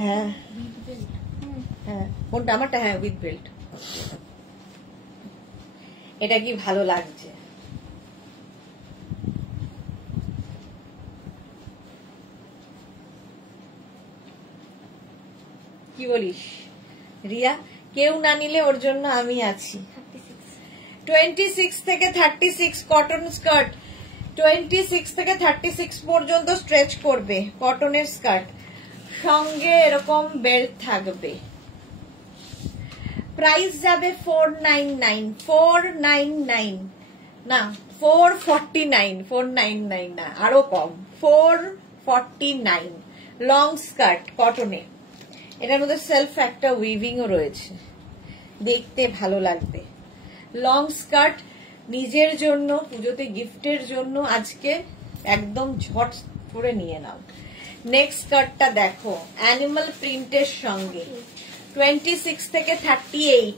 হ্যাঁ হ্যাঁ, কোনটা? আমারটা, হ্যাঁ, উইথ বেল্ট। এটা কি ভালো লাগছে। কি বলিস রিয়া? কেউ না নিলে ওর জন্য আমি আছি। 26 থেকে 36 কটন স্কার্ট, 26 থেকে 36 পর্যন্ত স্ট্রেচ করবে কটনের স্কার্ট, সঙ্গে এরকম বেল্ট থাকবে। প্রাইস যাবে 499 না 449, 499 না, আরো কম, 449। লং স্কার্ট কটনে, এটার মধ্যে সেলফ একটা উইভিংও রয়েছে, দেখতে ভালো লাগবে। লং স্কার্ট নিজের জন্য, পুজোতে গিফটের জন্য আজকে একদম ঝট করে নিয়ে নাও। নেক্সট স্কার্টটা দেখো, অ্যানিমাল প্রিন্টের সঙ্গে, 26 থেকে 38।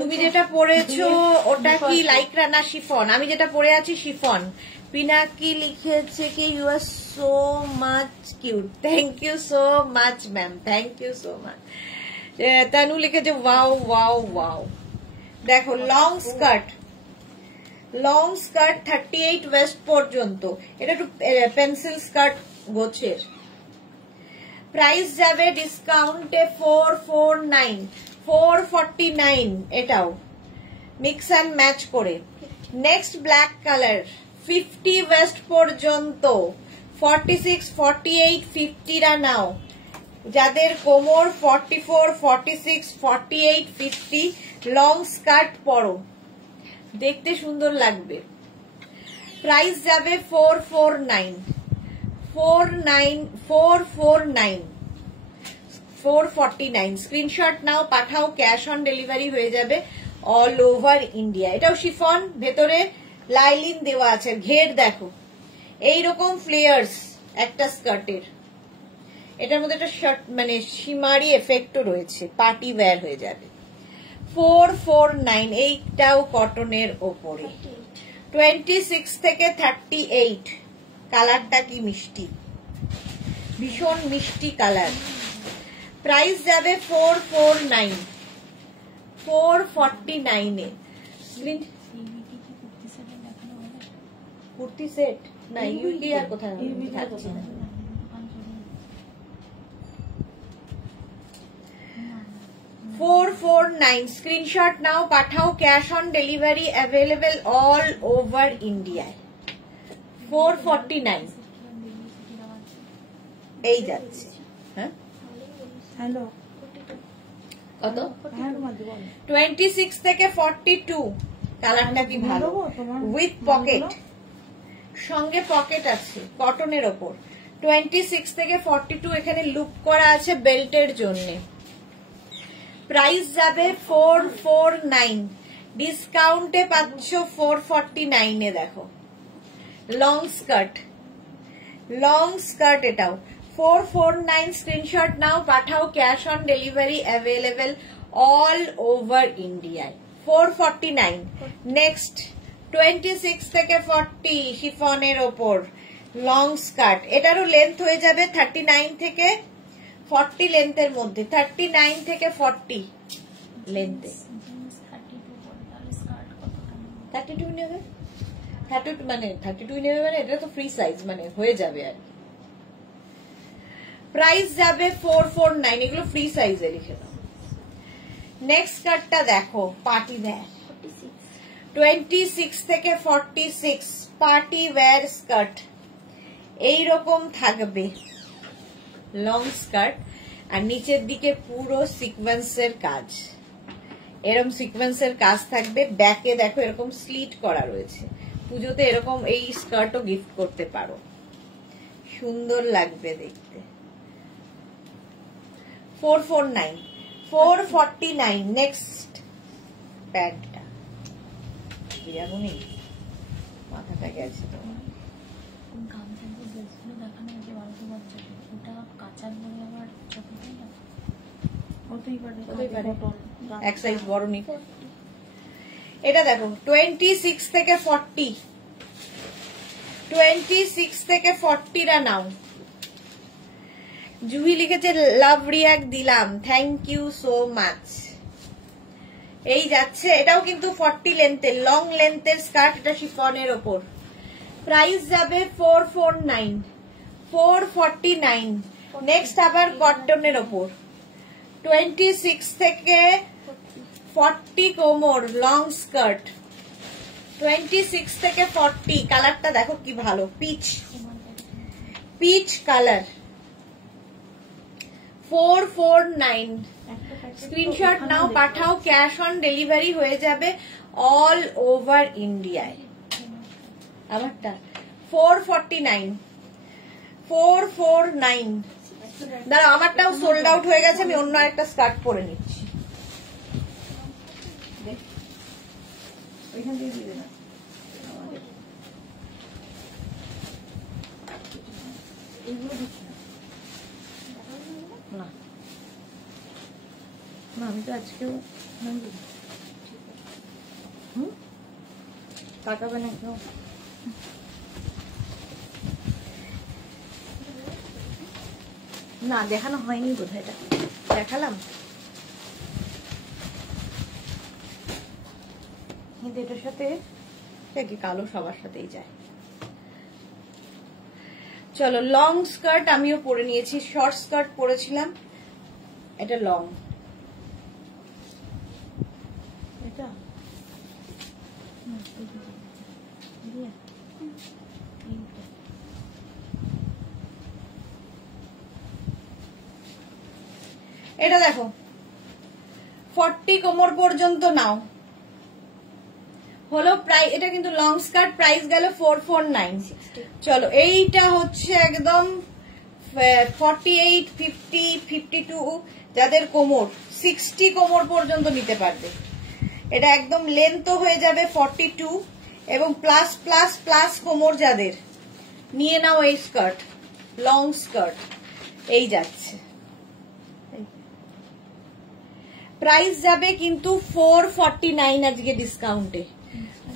তুমি যেটা পরেছো ওটা কি লাইক্রা না শিফন? আমি যেটা পরে আছি শিফন। পিনাকি লিখেছে কি you are so much cute, thank you so much ma'am, thank you so much. Tanu লিখেছে ওয়াও ওয়াও ওয়াও। দেখো লং স্কার্ট, 38 ওয়েস্ট পর্যন্ত, এটা একটু পেন্সিল স্কার্ট গোছের। প্রাইস যাবে ডিসকাউন্টে 449, 449 এটাও মিক্স অ্যান্ড ম্যাচ করে। নেক্সট ব্ল্যাক কালার, 50 ওয়েস্ট পর্যন্ত, 46, 48, 50 রা নাও। যাদের কোমর 44, 46, 48, 50 লং স্কার্ট পরো, দেখতে সুন্দর লাগবে। প্রাইস যাবে 449, 449। স্ক্রিনশট নাও, পাঠাও, ক্যাশ অন ডেলিভারি হয়ে যাবে অল ওভার ইন্ডিয়া। এটাও শিফন, ভেতরে লাইলিন দেওয়া আছে। ঘের দেখো, এইরকম ফ্লেয়ার্স একটা স্কার্টের, এটার মধ্যে একটা শার্ট মানে শিমারি এফেক্টও রয়েছে, পার্টি ওয়্যার হয়ে যাবে। 449, এইটাও কটনের ওপরে। 26 থেকে 38, কালারটা কি মিষ্টি, ভীষণ মিষ্টি কালার। প্রাইস যাবে 449, 449 এ। কুর্তি সেট না, ইউকি আর কোথায় থাকছে না। 449 স্ক্রিনশট নাও, পাঠাও, cash on delivery available all over ইন্ডিয়ায়। 449 এই যাচ্ছে। হ্যাঁ হ্যালো, কত? 26 থেকে 42, কালারটা কি ভালো, উইথ পকেট, সঙ্গে পকেট আছে, কটনের ওপর। 26 থেকে 42 এখানে লুপ করা আছে বেল্টের জন্য। প্রাইস যাবে 449, ডিসকাউন্টে পাচ্ছ 449 এ। দেখো লং স্কার্ট এটাও 449। স্ক্রিনশট নাও, পাঠাও, cash on delivery available all over ইন্ডিয়ায়। 449। নেক্সট 26 থেকে 40 শিফনের ওপর লং স্কার্ট, এটারও লেন্থ হয়ে যাবে 39 থেকে 40 লেন্থের মধ্যে, 39 থেকে 40 লেন্থে। 32 নেবে, 32 মানে 32 নেবে মানে এটা তো ফ্রি সাইজ মানে হয়ে যাবে আর প্রাইস যাবে 449, এগুলো ফ্রি সাইজে লিখে দাও। নেক্সট স্কার্টটা দেখো, পার্টি ওয়্যার 26 থেকে 46 পার্টি ওয়্যার স্কার্ট এইরকম থাকবে, লং স্কার্ট আর নিচের দিকে পুরো সিকোয়েন্সের কাজ, এরকম সিকোয়েন্সের কাজ থাকবে। ব্যাকে দেখো এরকম স্লিট করা রয়েছে, পুজোতে এরকম এই স্কার্টও গিফট করতে পারো, সুন্দর লাগবে দেখতে। 449, 449। নেক্সট প্যান্টটা এরকমই মাথাটা গেছে তোমার। এক সাইজ বড় নি। এটা দেখো 26 থেকে 40, 26 থেকে 40 রা নাও। জুহি লিখেছে লাভ রিয়াক্ট দিলাম, থ্যাংক ইউ সো মাচ। এই যাচ্ছে, এটাও কিন্তু 40 লেন্থের, লং লেন্থের স্কার্ট, এটা শিফনের ওপর। প্রাইস যাবে 449, 449। নেক্সট আবার কটনের ওপর 26 থেকে 40 কোমর লং স্কার্ট, 26 থেকে 40। কালারটা দেখো কি ভালো, পিচ পিচ কালার। 449। স্ক্রিনশট নাও, পাঠাও, ক্যাশ অন ডেলিভারি হয়ে যাবে অল ওভার ইন্ডিয়ায়। আমারটা 449, 449। দাঁড়াও, আমারটাও সোল্ড আউট হয়ে গেছে, আমি অন্য একটা স্কার্ট পরে নিচ্ছি। ওইখান দিয়ে দিবে না, এইগুলো দিচ্ছি না, না আমি তো আজকেও তাকাবে না কেউ। না দেখানো হয়নি বোধহয়, এটা দেখালাম কিন্তু এটার সাথে কি কালো সবার সাথেই যায়। চলো, লং স্কার্ট আমিও পরে নিয়েছি, শর্ট স্কার্ট পরেছিলাম, এটা লং। এটা এটা দেখো 40 কোমর পর্যন্ত নাও হলো। প্রাইস এটা কিন্তু লং স্কার্ট, প্রাইস গেল 449। চলো, এইটা হচ্ছে একদম 48, 50, 52 যাদের কোমর, 60 কোমর পর্যন্ত নিতে পারবে। এটা একদম লেন্থ হয়ে যাবে 42 এবং প্লাস প্লাস প্লাস কোমর যাদের, নিয়ে নাও এই স্কার্ট, লং স্কার্ট এই যাচ্ছে। প্রাইস যাবে কিন্তু 449 আজকে ডিসকাউন্টে,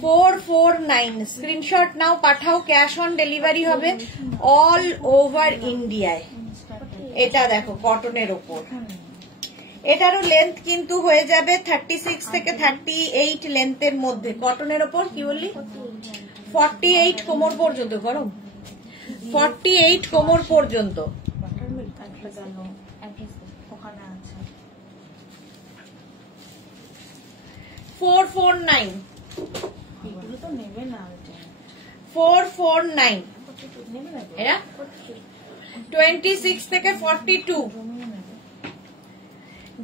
449। স্ক্রিনশট নাও, পাঠাও, ক্যাশ অন ডেলিভারি হবে অল ওভার ইন্ডিয়ায়। এটা দেখো কটনের ওপর, এটারও লেন্থ কিন্তু হয়ে যাবে 36 থেকে 38 লেন্থের মধ্যে। কটনের ওপর কি বললি, 48 কোমর পর্যন্ত, গরম 48 কোমর পর্যন্ত। 449, 449 এরা 26 থেকে 42।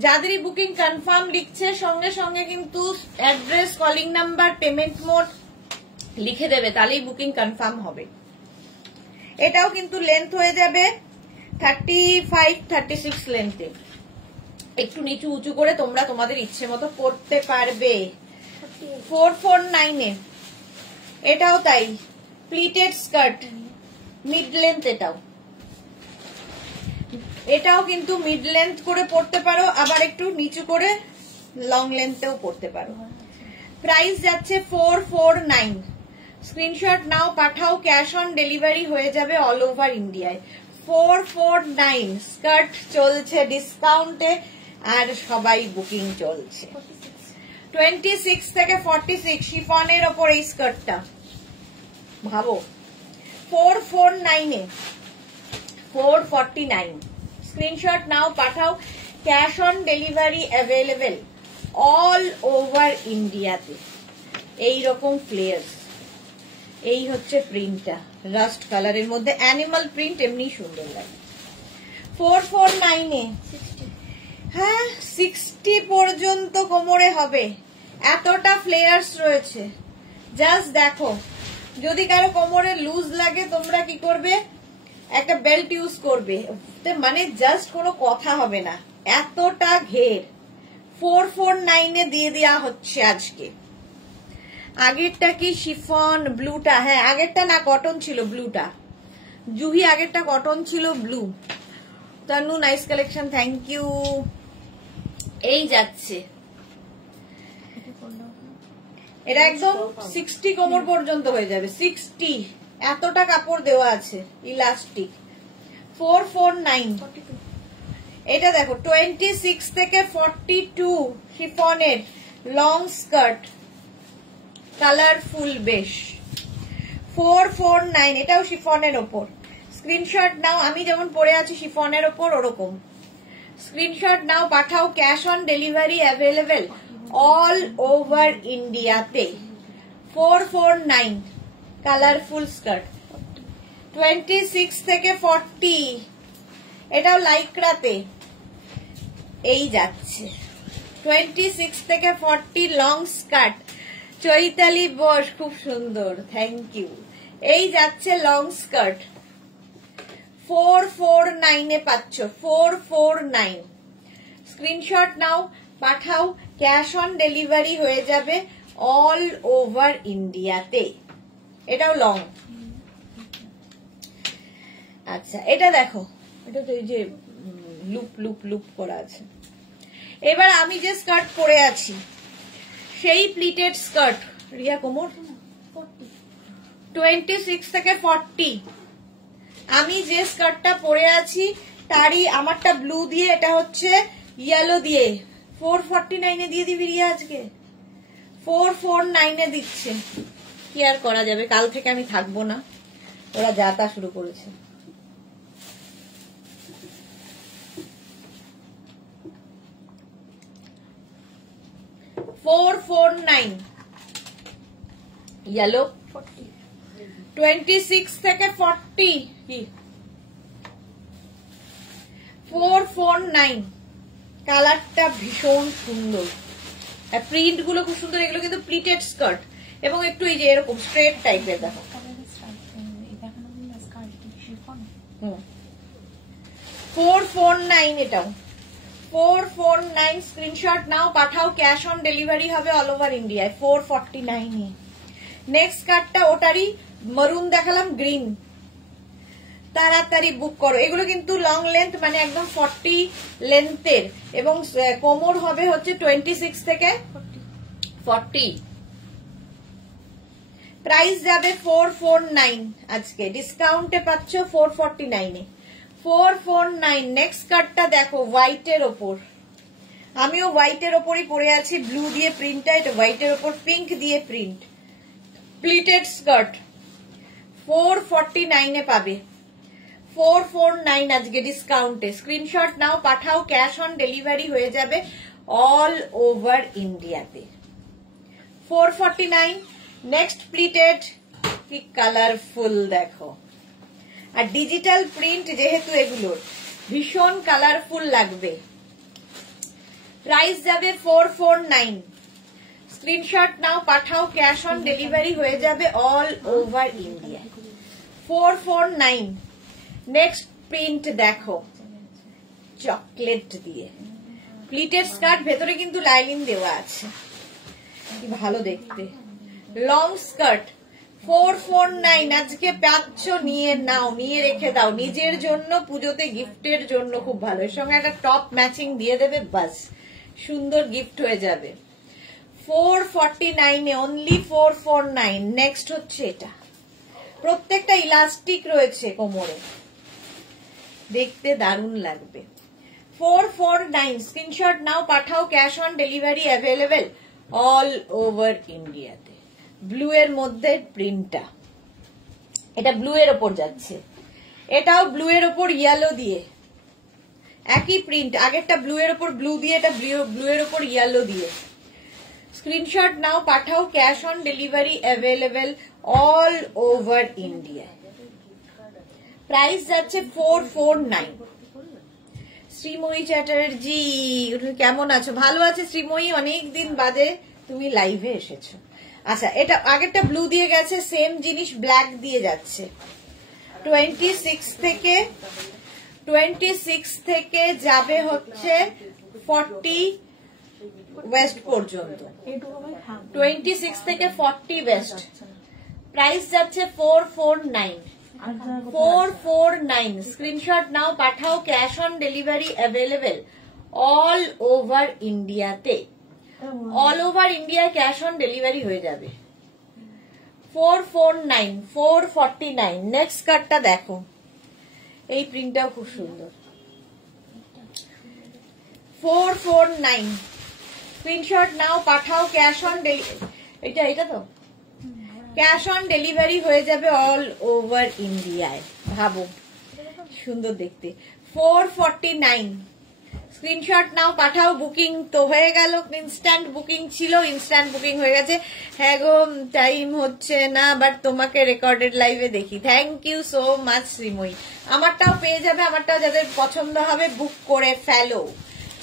যাদেরই বুকিং কনফার্ম লিখছে সঙ্গে সঙ্গে কিন্তু address, calling number, payment mode লিখে দেবে, তাহলেই বুকিং কনফার্ম হবে। এটাও কিন্তু লেন্থ হয়ে যাবে 35, 36 লেন্থে। একটু নিচু উঁচু করে তোমরা তোমাদের ইচ্ছে মতো করতে পারবে। 449 এ এটাও তাই, প্লিটেড স্কার্ট, মিড লেন্থ। এটাও কিন্তু মিড লেন্থ করে পড়তে পারো, আবার একটু নিচু করে লং লেন্থেও পড়তে পারো। প্রাইস যাচ্ছে 449। স্ক্রিনশট নাও, পাঠাও, ক্যাশ অন ডেলিভারি হয়ে যাবে অল ওভার ইন্ডিয়ায়। 449 স্কার্ট চলছে ডিসকাউন্টে আর সবাই বুকিং চলছে। 26 থেকে 46 শিফনের ওপর এই স্কার্টটা ভাবো, 449 এ 449। স্ক্রিনশট নাও, পাঠাও। Cash on delivery available all over ইন্ডিয়াতে। এইরকম ফ্লেয়ার্স, এই হচ্ছে প্রিন্টটা, রাস্ট কালারের মধ্যে অ্যানিমাল প্রিন্ট, এমনি সুন্দর লাগে। 449 এ, হ্যাঁ 60 পর্যন্ত কোমরে হবে, এতটা ফ্লেয়ার্স রয়েছে। জাস্ট দেখো, যদি কারো কোমরে লুজ লাগে তোমরা কি করবে, একটা বেল্ট ইউজ করবে, মানে জাস্ট কোনো কথা হবে না, এতটা ঘের। 449 এ দিয়ে দেওয়া হচ্ছে আজকে। আগেরটা কি শিফন ব্লুটা, হ্যাঁ আগেরটা না কটন ছিল, ব্লুটা জুহি আগেরটা কটন ছিল, blue. Tanu nice collection, thank you. এই যাচ্ছে, এটা একদম 60 কোমর পর্যন্ত হয়ে যাবে, 60, এতটা কাপড় দেওয়া আছে, ইলাস্টিক। 449, এটা দেখো 26 থেকে 42 শিফনের লং স্কার্ট, কালারফুল বেশ। 449, এটাও শিফনের ওপর। স্ক্রিনশট নাও, আমি যেমন পরে আছি শিফনের ওপর ওরকম। স্ক্রিনশট নাও, পাঠাও। Cash on delivery available all over ইন্ডিয়াতে। 449, কালারফুল স্কার্ট। 26 থেকে 40, এটাও লাইক্রাতে, এই যাচ্ছে 26 থেকে 40 লং স্কার্ট। চৈতালি বোস, খুব সুন্দর, থ্যাংক ইউ। এই যাচ্ছে লং স্কার্ট, 449 এ পাচ্ছ, 449। স্ক্রিনশট নাও, পাঠাও। ক্যাশ অন ডেলিভারি হয়ে যাবে অল ওভার ইন্ডিয়াতে। এটাও লং। আচ্ছা, এটা দেখো, এটা তো এই যে লুপ লুপ লুপ করা আছে। এবার আমি যে স্কার্ট পরে আছি সেই প্লিটেড স্কার্ট, রিয়া কোমর 26 থেকে 40, আমি যে স্কার্টটা পরে আছি তারই, আমারটা ব্লু দিয়ে, এটা হচ্ছে ইয়েলো দিয়ে। 449 এ দিয়ে দিবি রিয়া আজকে, 449 এ দিচ্ছে। কি আর করা যাবে, কাল থেকে আমি থাকবো না, ওরা যা তা শুরু করেছে। ইয়েলো 26 থেকে 40, 449, কালারটা ভীষণ সুন্দর, প্রিন্ট গুলো খুব সুন্দর। এগুলো কিন্তু প্লিটেড স্কার্ট এবং একটু এই যে এরকম স্ট্রেট টাইপের, দেখো। 449, এটাও 449। স্ক্রিনশট নাও, পাঠাও। ক্যাশ অন ডেলিভারি হবে অল ওভার ইন্ডিয়ায়। 449 এ নেক্সট কার্ডটা, ওটারই মারুন দেখালাম, গ্রিন। তাড়াতাড়ি বুক করো। এগুলো কিন্তু লং লেন্থ, মানে একদম 40 লেন্থের, এবং কোমর হবে হচ্ছে 26 থেকে 40। প্রাইস যাবে 449, আজকে ডিসকাউন্টে পাচ্ছ 449 এ। 449। নেক্সট কার্ডটা দেখো, হোয়াইটের ওপর, আমিও হোয়াইটের ওপরই পরে আছি, ব্লু দিয়ে প্রিন্টটা, এটা হোয়াইটের ওপর পিঙ্ক দিয়ে প্রিন্ট, প্লিটেড স্কার্ট। 449 এ পাবে, 449 আজকে ডিসকাউন্টে। স্ক্রিনশট নাও, পাঠাও। ক্যাশ অন ডেলিভারি হয়ে যাবে অল ওভার ইন্ডিয়াতে। 449। নেক্সট প্লিটেড, কি কালারফুল দেখো, আর ডিজিটাল প্রিন্ট যেহেতু এগুলোর ভীষণ কালারফুল লাগবে। প্রাইস যাবে 449। স্ক্রিনশট নাও, পাঠাও। ক্যাশ অন ডেলিভারি হয়ে যাবে all over India. 449। Next print দেখো, চকলেট দিয়ে প্লিটেড স্কার্ট, ভেতরে কিন্তু লাইনিং দেওয়া আছে, কি ভালো দেখতে। লং স্কার্ট 449 আজকে পাচ্ছ, নিয়ে নাও, নিয়ে রেখে দাও নিজের জন্য, পুজোতে গিফটের জন্য খুব ভালো। এর সঙ্গে একটা টপ ম্যাচিং দিয়ে দেবে, বাস সুন্দর গিফট হয়ে যাবে। 449 এ, অনলি 449। নেক্সট হচ্ছে এটা, প্রত্যেকটা ইলাস্টিক রয়েছে কোমরে, দেখতে দারুণ লাগবে। 449। স্ক্রিনশট নাও, পাঠাও। Cash on delivery available all over ইন্ডিয়াতে। ব্লু এর মধ্যে প্রিন্টটা, এটা ব্লু এর ওপর যাচ্ছে, এটাও ব্লু এর ওপর ইয়েলো দিয়ে, একই প্রিন্ট, আগেরটা ব্লু এর ওপর ব্লু দিয়ে, এটা ব্লু এর ওপর ইয়েলো দিয়ে। স্ক্রিনশট নাও পাঠাও, cash on delivery available all over India. Price যাচ্ছে 449। শ্রীময়ী চ্যাটার্জি কেমন আছো? ভালো আছে শ্রীময়ী, অনেকদিন বাদে তুমি লাইভে এসেছো। আচ্ছা, এটা আগেরটা ব্লু দিয়ে গেছে, সেম জিনিস ব্ল্যাক দিয়ে যাচ্ছে। 26 থেকে যাবে হচ্ছে 40 ওয়েস্ট পর্যন্ত। 26 থেকে 40 ওয়েস্ট। প্রাইস যাচ্ছে 449। স্ক্রিনশট নাও পাঠাও, cash on delivery available all over ইন্ডিয়াতে। অল ওভার ইন্ডিয়ায় ক্যাশ অন ডেলিভারি হয়ে যাবে। 449। নেক্সট কার্ডটা দেখো, এই প্রিন্টটাও খুব সুন্দর। 449। স্ক্রিনশট নাও পাঠাও, ক্যাশ অন এটা তো ক্যাশ অন ডেলিভারি হয়ে যাবে অল ওভার ইন্ডিয়ায়। ভাবো সুন্দর দেখতে। 449। স্ক্রিনশট নাও পাঠাও, বুকিং তো হয়ে গেল, ইনস্ট্যান্ট বুকিং ছিল, ইনস্ট্যান্ট বুকিং হয়ে গেছে। হ্যাঁ গো, টাইম হচ্ছে না, বাট তোমাকে রেকর্ডেড লাইভে দেখি। Thank you so much Srimoyee. আমারটাও পেয়ে যাবে, আমারটাও যাদের পছন্দ হবে বুক করে ফেলো।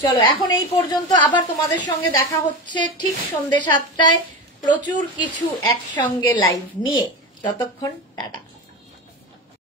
চলো এখন এই পর্যন্ত, আবার তোমাদের সঙ্গে দেখা হচ্ছে ঠিক সন্ধ্যে 7টায় প্রচুর কিছু একসঙ্গে লাইভ নিয়ে। ততক্ষণ টাটা।